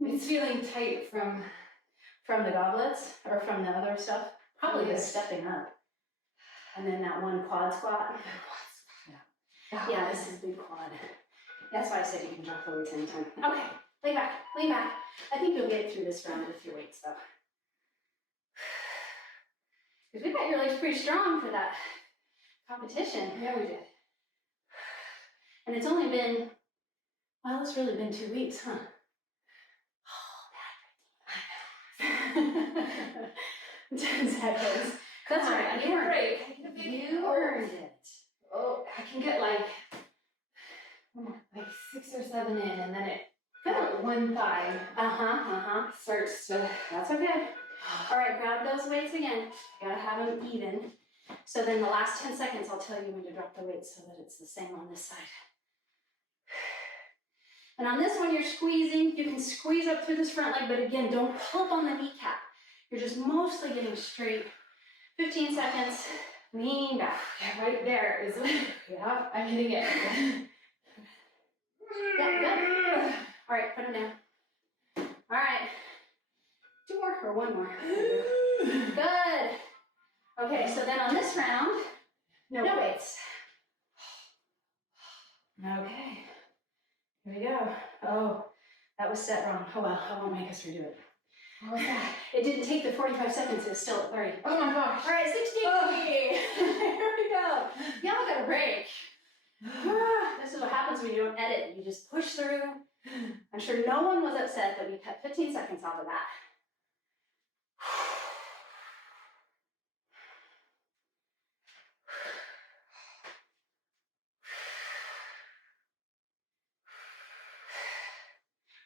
it's feeling tight from the goblets or from the other stuff. Probably just stepping up. And then that one quad squat. Yeah, this is big quad. That's why I said you can drop the weights anytime. Okay, lay back, lean back. I think you'll get through this round with your weights though. Because we got your legs pretty strong for that competition. Yeah, we did. And it's only been, well, it's really been 2 weeks, huh? Oh, that 10 seconds. That's all right. I need a break. I need a big You earned it. Oh, I can get like 6 or 7 in, and then it one thigh starts to. That's okay. All right, grab those weights again. You gotta have them even. So then the last 10 seconds, I'll tell you when to drop the weights so that it's the same on this side. And on this one, you're squeezing. You can squeeze up through this front leg, but again, don't pull up on the kneecap. You're just mostly getting straight. 15 seconds. Lean back. Yeah, right there is. Yeah, I'm hitting it. Yeah, good. All right, put them down. All right. 2 more or 1 more? Good. Okay, so then on this round, no weights. Okay. Here we go. Oh, that was set wrong. Oh well, I won't make us redo it. What was that? It didn't take the 45 seconds, it's still at 30. Oh my gosh. All right, 60. Here we go. Y'all got a break. This is what happens when you don't edit. You just push through. I'm sure no one was upset that we cut 15 seconds off of that.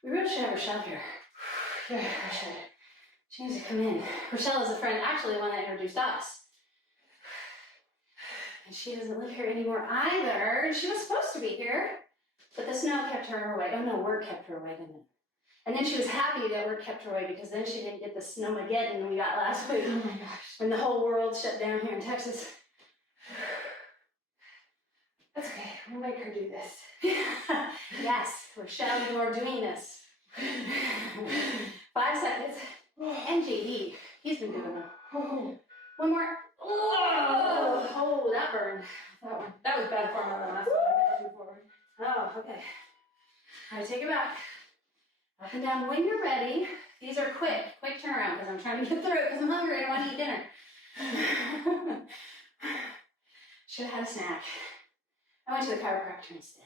We really should have Rochelle here. Yeah, Rochelle. She needs to come in. Rochelle is a friend, actually the one that introduced us. And she doesn't live here anymore either. She was supposed to be here, but the snow kept her away. Oh no, work kept her away, didn't it? And then she was happy that work kept her away because then she didn't get the snowmageddon we got last week. Oh my gosh. When the whole world shut down here in Texas. That's okay. We'll make her do this. Yes, Rochelle, you are doing this. 5 seconds. And JD, he's been doing it. 1 more. Oh. butt burned. That one. That was bad form on the last one. I meant to do forward. Oh, okay. All right, take it back. Up and down when you're ready. These are quick turnaround because I'm trying to get through it because I'm hungry and I want to eat dinner. Should have had a snack. I went to the chiropractor instead.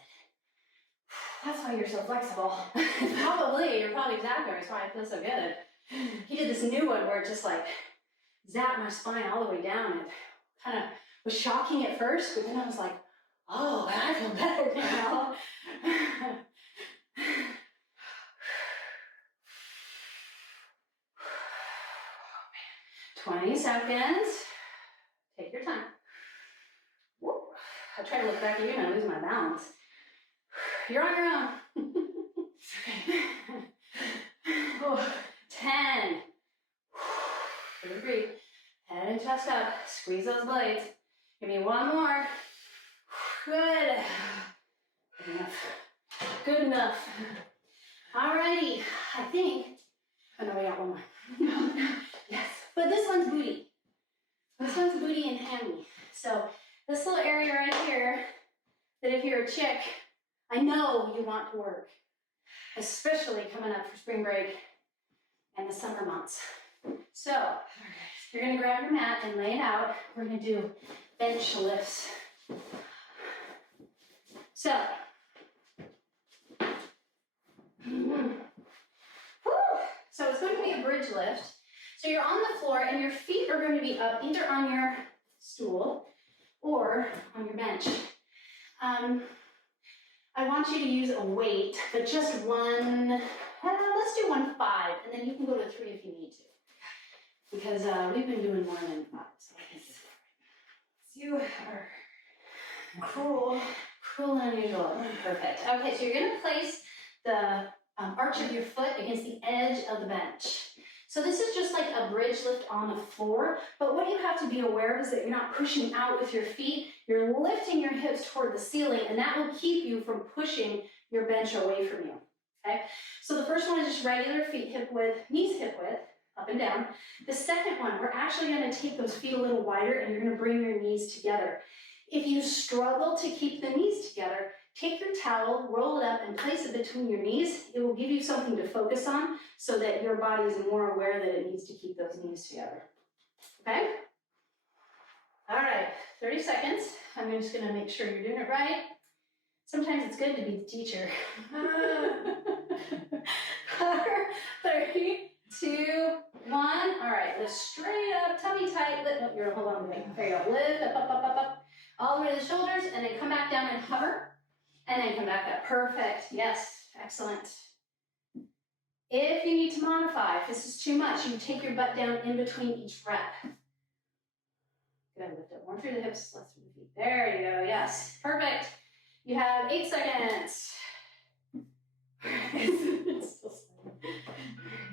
That's why you're so flexible. Probably, you're probably exactly right. That's why I feel so good. He did this new one where it just like zapped my spine all the way down and kind of was shocking at first, but then I was like, oh, I feel better now. 20 seconds. Take your time. Whoop. I try to look back at you and I lose my balance. You're on your own. Oh, 10. Good breathe. Head and chest up. Squeeze those blades. Give me one more. Good. Good enough. Good enough. Alrighty. I think. Oh no, we got one more. Yes. But this one's booty. This one's booty and hammy. So this little area right here, that if you're a chick, I know you want to work, especially coming up for spring break and the summer months. So you're gonna grab your mat and lay it out. We're gonna do bench lifts. So, so it's going to be a bridge lift. So you're on the floor and your feet are going to be up either on your stool or on your bench. I want you to use a weight, but just one, let's do 1 5, and then you can go to 3 if you need to. Because we've been doing more than 5, so I think it's You are cruel. Cruel and unusual. Perfect. Okay, so you're going to place the arch of your foot against the edge of the bench. So this is just like a bridge lift on the floor, but what you have to be aware of is that you're not pushing out with your feet, you're lifting your hips toward the ceiling, and that will keep you from pushing your bench away from you, okay? So the first one is just regular feet hip width, knees hip width, up and down. The second one, we're actually gonna take those feet a little wider and you're gonna bring your knees together. If you struggle to keep the knees together, take your towel, roll it up, and place it between your knees. It will give you something to focus on so that your body is more aware that it needs to keep those knees together. Okay? All right, 30 seconds. I'm just gonna make sure you're doing it right. Sometimes it's good to be the teacher. 3, 2, 1. All right, lift straight up, tummy tight. Lift, no, you're, hold on, wait. There you go. Lift up, up, up, up, up. All the way to the shoulders, and then come back down and hover. And then come back up. Perfect. Yes. Excellent. If you need to modify, if this is too much, you take your butt down in between each rep. Good. Lift up more through the hips, less through the feet. There you go. Yes. Perfect. You have 8 seconds.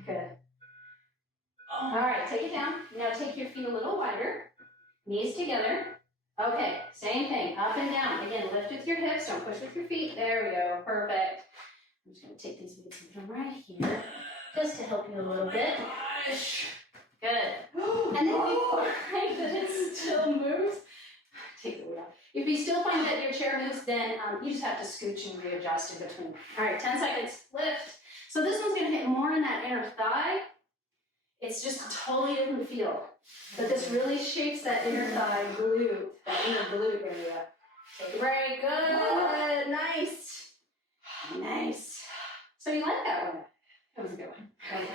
Good. All right. Take it down. Now take your feet a little wider. Knees together. Okay, same thing, up and down. Again, lift with your hips, don't push with your feet. There we go, perfect. I'm just gonna take these weights and put them right here, just to help you a little bit. Good. And then if you find that it still moves, take the weight off. If you still find that your chair moves, then you just have to scooch and readjust in between. All right, 10 seconds, lift. So this one's gonna hit more in that inner thigh. It's just a totally different feel. But this really shapes that inner thigh glute, that inner glute area. Very good. Nice. Nice. So you like that one? That was a good one. Okay.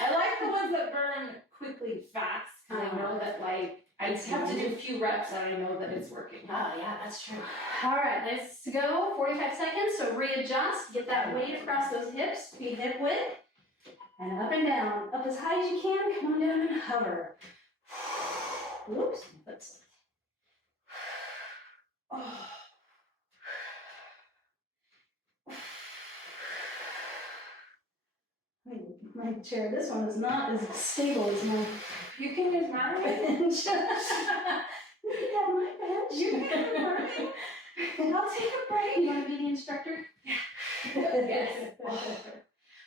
I like the ones that burn quickly, fast, because I know that, like, I have to do a few reps and I know that it's working. Oh, yeah, that's true. All right, let's go. 45 seconds. So readjust. Get that weight across those hips. Feet hip width. And up and down. Up as high as you can. Come on down and hover. Whoops. Let's. Oh. My chair, this one is not as stable as my. You can use my bench. You have my bench. You can use mine. I'll take a break. You want to be the instructor? Yeah. Yes.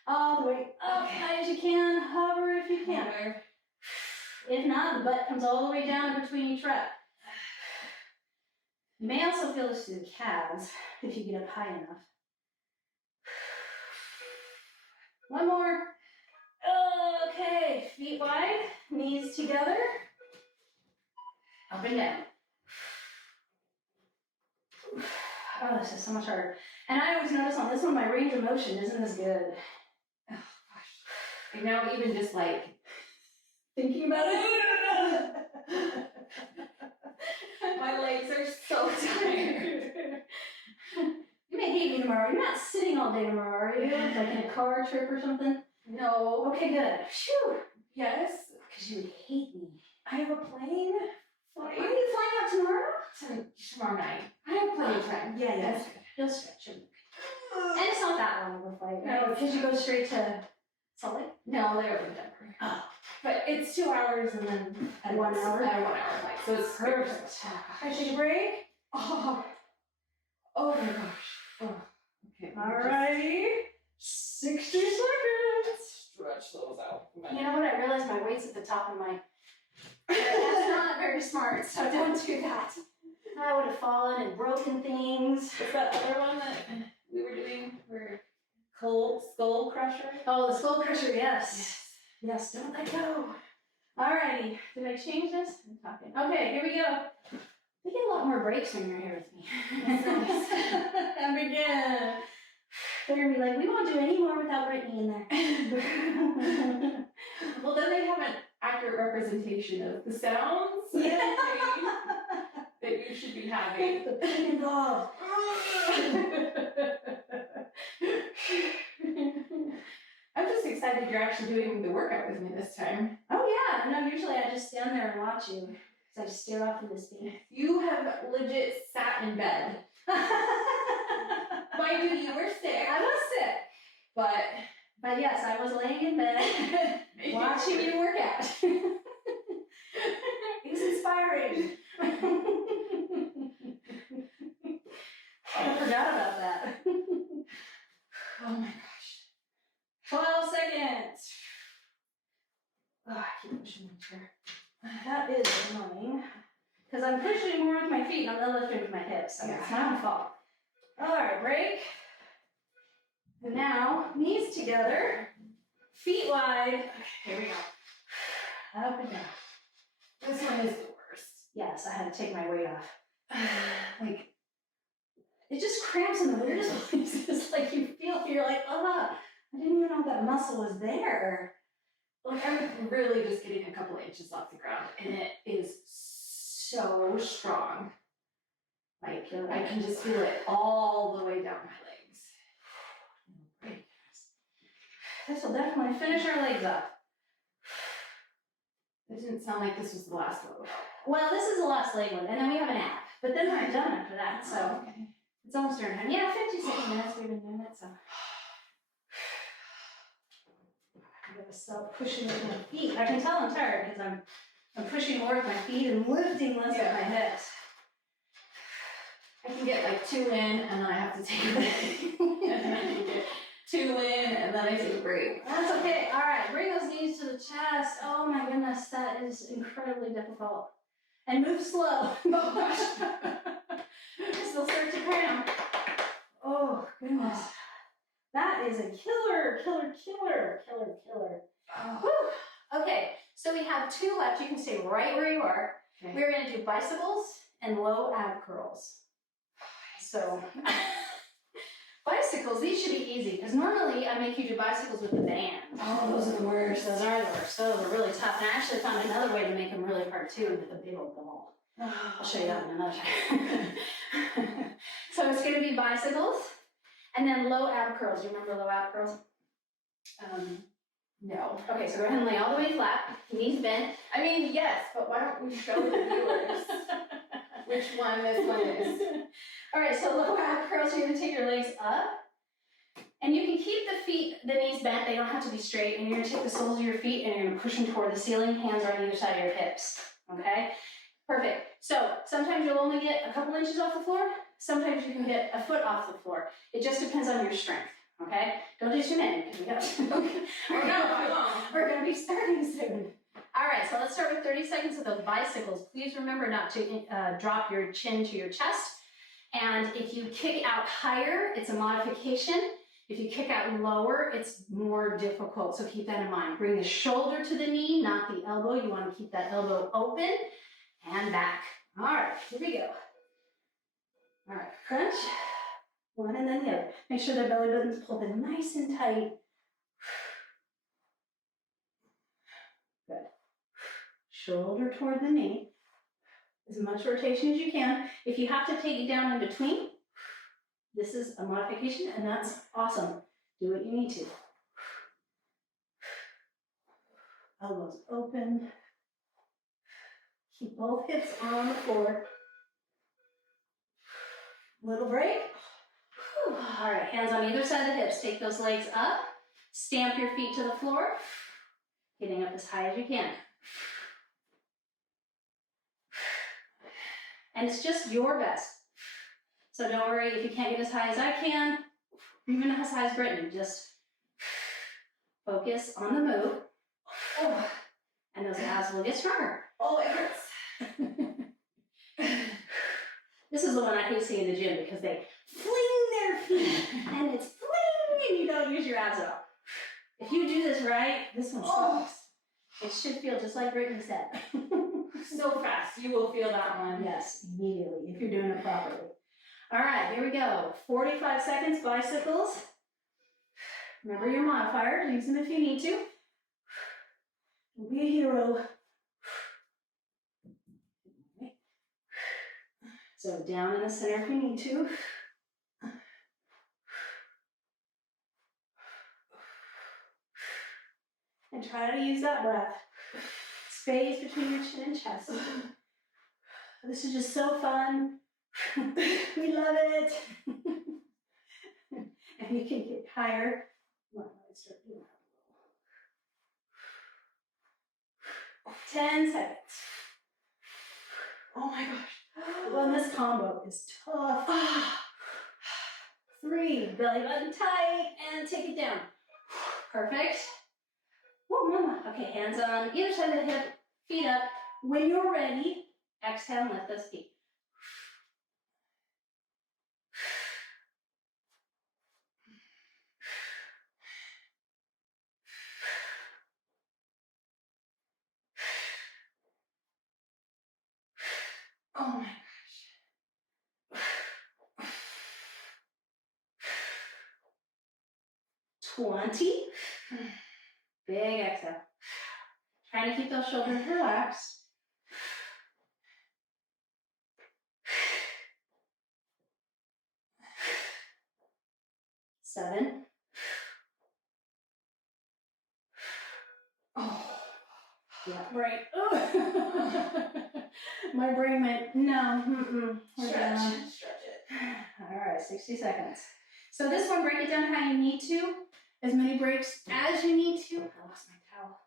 All the way up high as you can. Hover if you can. If not, the butt comes all the way down in between each rep. You may also feel this through the calves if you get up high enough. One more. Okay, feet wide, knees together, up and down. Oh, this is so much harder. And I always notice on this one, my range of motion isn't as good. Oh gosh. And now even just like Thinking about it. my legs are so tired. You may hate me tomorrow. You're not sitting all day tomorrow, are you? Like in a car trip or something? No. Okay, good. Phew. Yes. Because you would hate me. I have a plane. Are you flying out tomorrow? Tomorrow night. I have plenty of time. Yeah, That's good. You'll stretch it. And it's not that long of a flight, right? No. Because you go straight to Salt Lake? No, they're over Denver. Oh. But it's 2 hours and then At 1 hour? At a 1 hour flight. So it's Perfect. Can I take a break? Oh my gosh. Oh. Okay. Alrighty. 60 seconds. Stretch those out. You know what? I realized my weight's at the top of my. That's not very smart, so don't do that. I would have fallen and broken things. Is that other one that we were doing for skull crusher? Oh, the skull crusher, yes. Yes, don't let go. Alrighty. Did I change this? I'm talking. Okay, here we go. We get a lot more breaks when you're here with me. That's nice. And begin. They're gonna be like, we won't do any more without Brittany in there. Well, then they have an accurate representation of the sounds Yeah. that you should be having. The pain involved. I'm just excited you're actually doing the workout with me this time. Oh yeah, no, usually I just stand there and watch you. Because I just stare off into space. You have legit sat in bed. Mind you, you were sick. I was sick. But yes, I was laying in bed watching you work out. It was inspiring. I forgot about that. Oh my gosh. 12 seconds. Oh, I keep pushing my chair. That is annoying. Because I'm pushing more with my feet and I'm not lifting with my hips. So it's not my fault. Alright, break. And now, knees together, feet wide. Okay, here we go. Up and down. This one is the worst. Yes, I had to take my weight off. Like, it just cramps in the weirdest places. Like, you're like, I didn't even know that muscle was there. Like, I'm really just getting a couple of inches off the ground, and it is so strong. Like, I can just feel it all the way down my legs. This will definitely finish our legs up. It didn't sound like this was the last one. Well, this is the last leg one, and then we have an app. But then we're done after that, so Okay. it's almost our time. Yeah, 56 minutes we've been doing it, so. I gotta stop pushing with my feet. I can tell I'm tired because I'm pushing more with my feet and lifting less with my hips. I can get like 2 in, and then I have to take a break. And then I can get 2 in, and then I take a break. That's okay. All right, bring those knees to the chest. Oh my goodness, that is incredibly difficult. And move slow. Oh gosh. They'll start to cramp. Oh goodness. That is a killer. Whew. Okay, so we have 2 left. You can stay right where you are. Okay. We're going to do bicycles and low ab curls. So, bicycles, these should be easy because normally I make you do bicycles with the band. Oh, those are the worst. Those are the worst. Those are really tough. And I actually found another way to make them really hard too with a big old ball. I'll show you that in another time. So it's going to be bicycles and then low ab curls. Do you remember low ab curls? No. Okay, so go ahead and lay all the way flat, knees bent. I mean, yes, but why don't we show the viewers which one this one is? All right, so low ab curls, you're gonna take your legs up, and you can keep the knees bent, they don't have to be straight, and you're gonna take the soles of your feet and you're gonna push them toward the ceiling, hands are on either side of your hips, okay? Perfect. So sometimes you'll only get a couple inches off the floor, sometimes you can get a foot off the floor. It just depends on your strength, okay? Don't do too many, because we got Oh no, I won't. we're gonna be starting soon. All right, so let's start with 30 seconds of those bicycles. Please remember not to drop your chin to your chest. And if you kick out higher, it's a modification. If you kick out lower, it's more difficult, so keep that in mind. Bring the shoulder to the knee, not the elbow. You want to keep that elbow open and back. All right, here we go. All right, crunch. One and then the other. Make sure the belly button's pulled in nice and tight. Good. Shoulder toward the knee. As much rotation as you can. If you have to take it down in between, this is a modification, and that's awesome. Do what you need to. Elbows open. Keep both hips on the floor. Little break. Whew. All right, hands on either side of the hips. Take those legs up. Stamp your feet to the floor. Getting up as high as you can. And it's just your best. So don't worry if you can't get as high as I can, even as high as Brittany. Just focus on the move. Oh. And those abs will get stronger. Oh, it hurts. This is the one I hate seeing in the gym because they fling their feet and it's fling and you don't use your abs at all. If you do this right, this one sucks. It should feel just like Brittany said. So fast, you will feel that one. Yes, immediately, if you're doing it properly. All right, here we go. 45 seconds, bicycles. Remember your modifiers, use them if you need to. Be a hero. So down in the center if you need to. And try to use that breath. Space between your chin and chest. This is just so fun. We love it. And you can get higher. Well, let's start doing that. 10 seconds. Oh my gosh. Well, this combo is tough. 3, belly button tight, and take it down. Perfect. Whoa, mama. Okay, hands on either side of the hip, feet up. When you're ready, exhale and lift those feet. Oh my gosh. 20. Big exhale. Trying to keep those shoulders relaxed. 7. Oh. Yeah, right. My brain went, no, we're done. Stretch it. All right, 60 seconds. So this one, break it down how you need to. As many breaks as you need to. I lost my towel.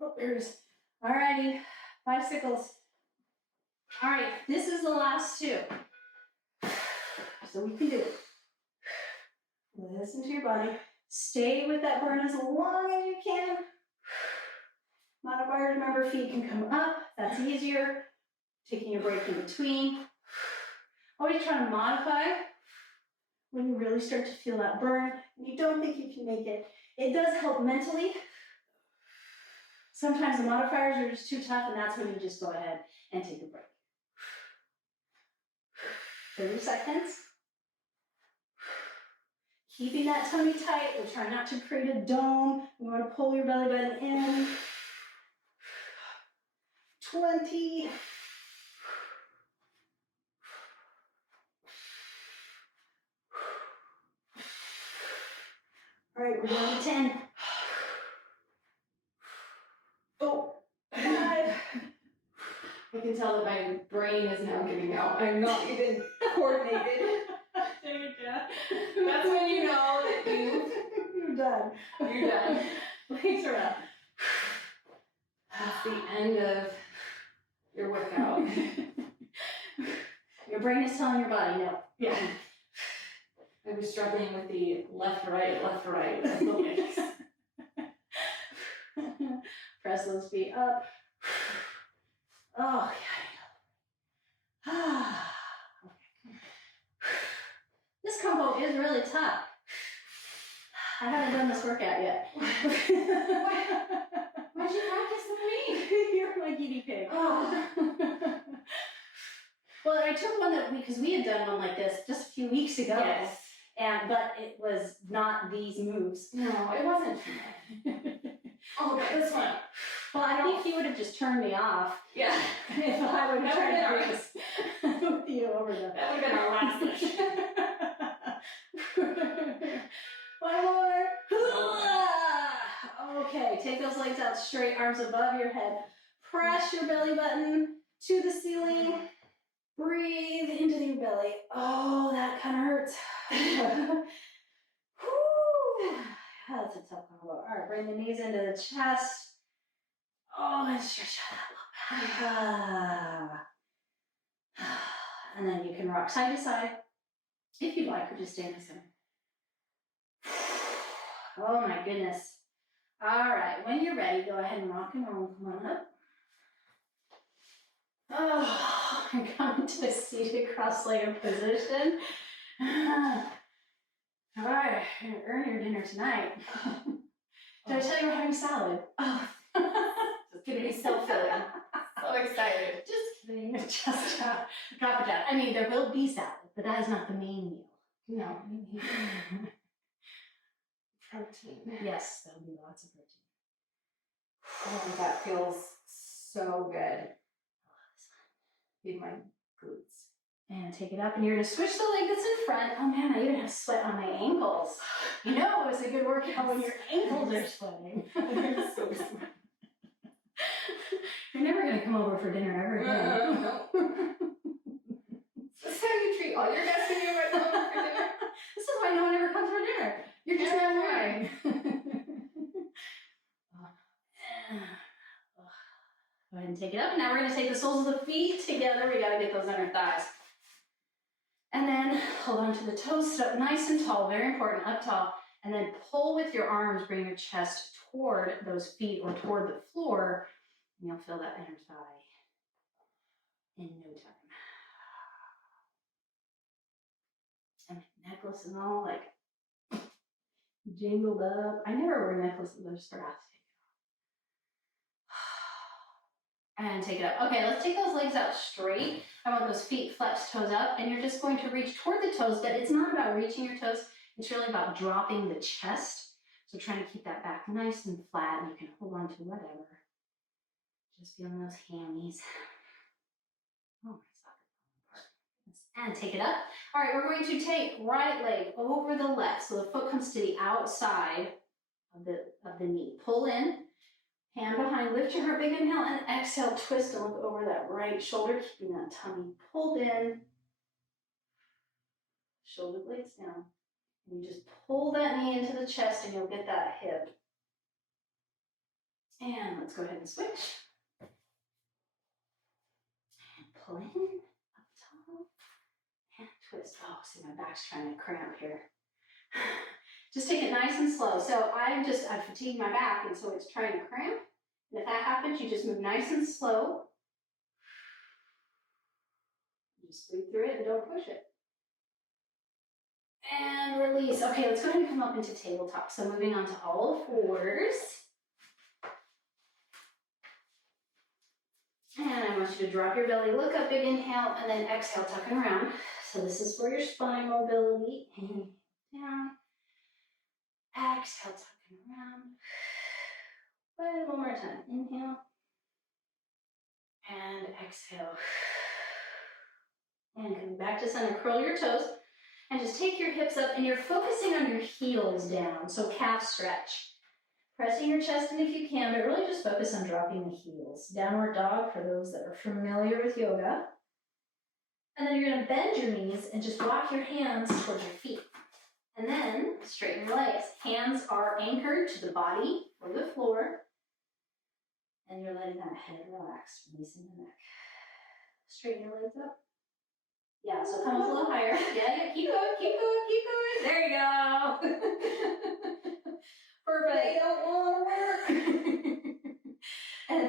Oh, there it is. All righty, bicycles. All right, this is the last 2. So we can do it. Listen to your body. Stay with that burn as long as you can. Modifiers, remember, feet can come up. That's easier. Taking a break in between. Always try to modify when you really start to feel that burn and you don't think you can make it. It does help mentally. Sometimes the modifiers are just too tough, and that's when you just go ahead and take a break. 30 seconds. Keeping that tummy tight. We're trying not to create a dome. We want to pull your belly button in. 20. All right, we're down to 10. Oh. 5. I can tell that my brain is now giving out. I'm not even coordinated. There you go. That's when you know that You're done. you're done. Legs are up. That's the end of your workout. Your brain is telling your body no. Yeah. I was struggling with the left, right, as the legs. Press those feet up. Oh, yeah. This combo is really tough. I haven't done this workout yet. Why'd you practice with me? You're my guinea pig. Oh. Well, I took one because we had done one like this just a few weeks ago. Yes. But it was not these moves. No, it wasn't for me. Oh, okay, this one. Well, I think he would have just turned me off. Yeah. If I would have tried to do this with you over the. That would have been our last session. One more. Okay, take those legs out straight, arms above your head. Press your belly button to the ceiling. Breathe into your belly. Oh, that kind of hurts. Whew. That's a tough combo. All right, bring the knees into the chest. Oh, and stretch out that low back. And then you can rock side to side if you'd like, or just stay in the center. Oh my goodness. All right, when you're ready, go ahead and rock and roll. Come on up. Oh, I'm coming to a seated cross-legged position. All right, you're gonna earn your dinner tonight. Did I tell you we're having salad? Oh, It's gonna be so filling. So excited. Just kidding. Just drop it down. I mean, there will be salad, but that is not the main meal. No. Protein. Yes, there'll be lots of protein. Oh, that feels so good. In my glutes. And take it up, and you're gonna switch the leg that's in front. Oh man, I even have sweat on my ankles. You know it was a good workout when your ankles are sweating. So smart. You're never gonna come over for dinner ever again. No. This is how you treat all your guests when you're over for dinner. This is why no one ever comes for dinner. You're just not worrying. Go ahead and take it up. And now we're going to take the soles of the feet together. We got to get those under thighs. And then hold on to the toes, sit up nice and tall, very important, up tall. And then pull with your arms, bring your chest toward those feet or toward the floor. And you'll feel that inner thigh in no time. And necklace and all, like, jingled up. I never wear necklaces, they're just for us. And take it up. Okay, let's take those legs out straight. I want those feet flex, toes up, and you're just going to reach toward the toes, but it's not about reaching your toes. It's really about dropping the chest. So trying to keep that back nice and flat, and you can hold on to whatever. Just feeling those hammies. Oh, my socket. And take it up. All right, we're going to take right leg over the left, so the foot comes to the outside of the knee. Pull in. Hand behind, lift your heart, big inhale, and exhale, twist and look over that right shoulder, keeping that tummy pulled in. Shoulder blades down. And you just pull that knee into the chest and you'll get that hip. And let's go ahead and switch. And pull in, up top, and twist. Oh, see my back's trying to cramp here. Just take it nice and slow. So I've fatigued my back, and so it's trying to cramp. And if that happens, you just move nice and slow. Just breathe through it and don't push it. And release. Okay, let's go ahead and come up into tabletop. So moving on to all fours. And I want you to drop your belly, look up, big inhale, and then exhale, tucking around. So this is for your spine mobility. Inhale down. Exhale, tucking around. And one more time. Inhale. And exhale. And coming back to center, curl your toes. And just take your hips up, and you're focusing on your heels down. So calf stretch. Pressing your chest in if you can, but really just focus on dropping the heels. Downward dog for those that are familiar with yoga. And then you're going to bend your knees and just walk your hands towards your feet. And then straighten your legs. Hands are anchored to the body or the floor. And you're letting that head relax, releasing the neck. Straighten your legs up. Yeah, so come up a little higher. Yeah, keep going, keep going, keep going. There you go. Perfect. They don't want to work.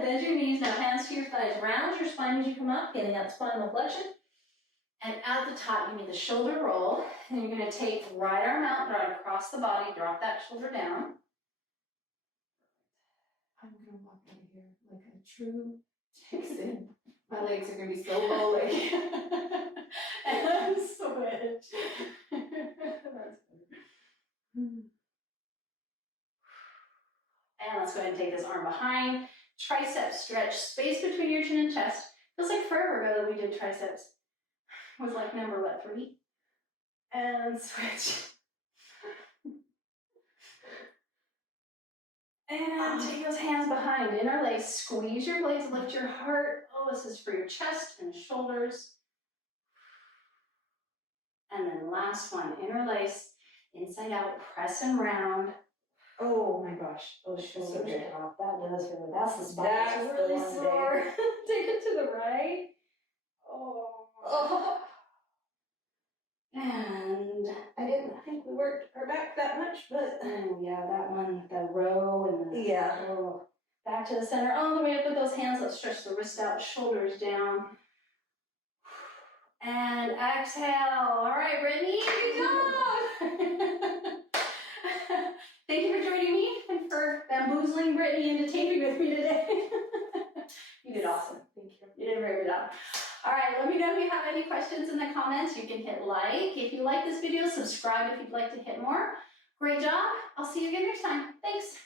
Bend your knees, now hands to your thighs. Round your spine as you come up, getting that spinal flexion. And at the top, you need the shoulder roll. And you're going to take right arm out, draw it across the body, drop that shoulder down. I'm gonna walk out of here like a true Texan. My legs are gonna be so bowling. And switch. That's good. And let's go ahead and take this arm behind. Tricep stretch, space between your chin and chest. Feels like forever ago that we did triceps. It was like number, what, 3? And switch. And take those hands behind, interlace, squeeze your blades, lift your heart. Oh, this is for your chest and shoulders. And then last one, interlace, inside out, press and round. Oh my gosh, those shoulders So good. drop. That does really. That's the spot. That's the really one sore. day. Take it to the right. Oh. And I didn't think we worked our back that much, but oh yeah, that one, the row and the yeah. oh, back to the center, all the way up with those hands. Let's stretch the wrist out, shoulders down. And exhale. All right, Brittany, good job. Thank you for joining me and for bamboozling Brittany into taping with me today. You did awesome. Thank you. You did a very good job. All right, let me know if you have any questions in the comments. You can hit like. If you like this video, subscribe if you'd like to hit more. Great job. I'll see you again next time. Thanks.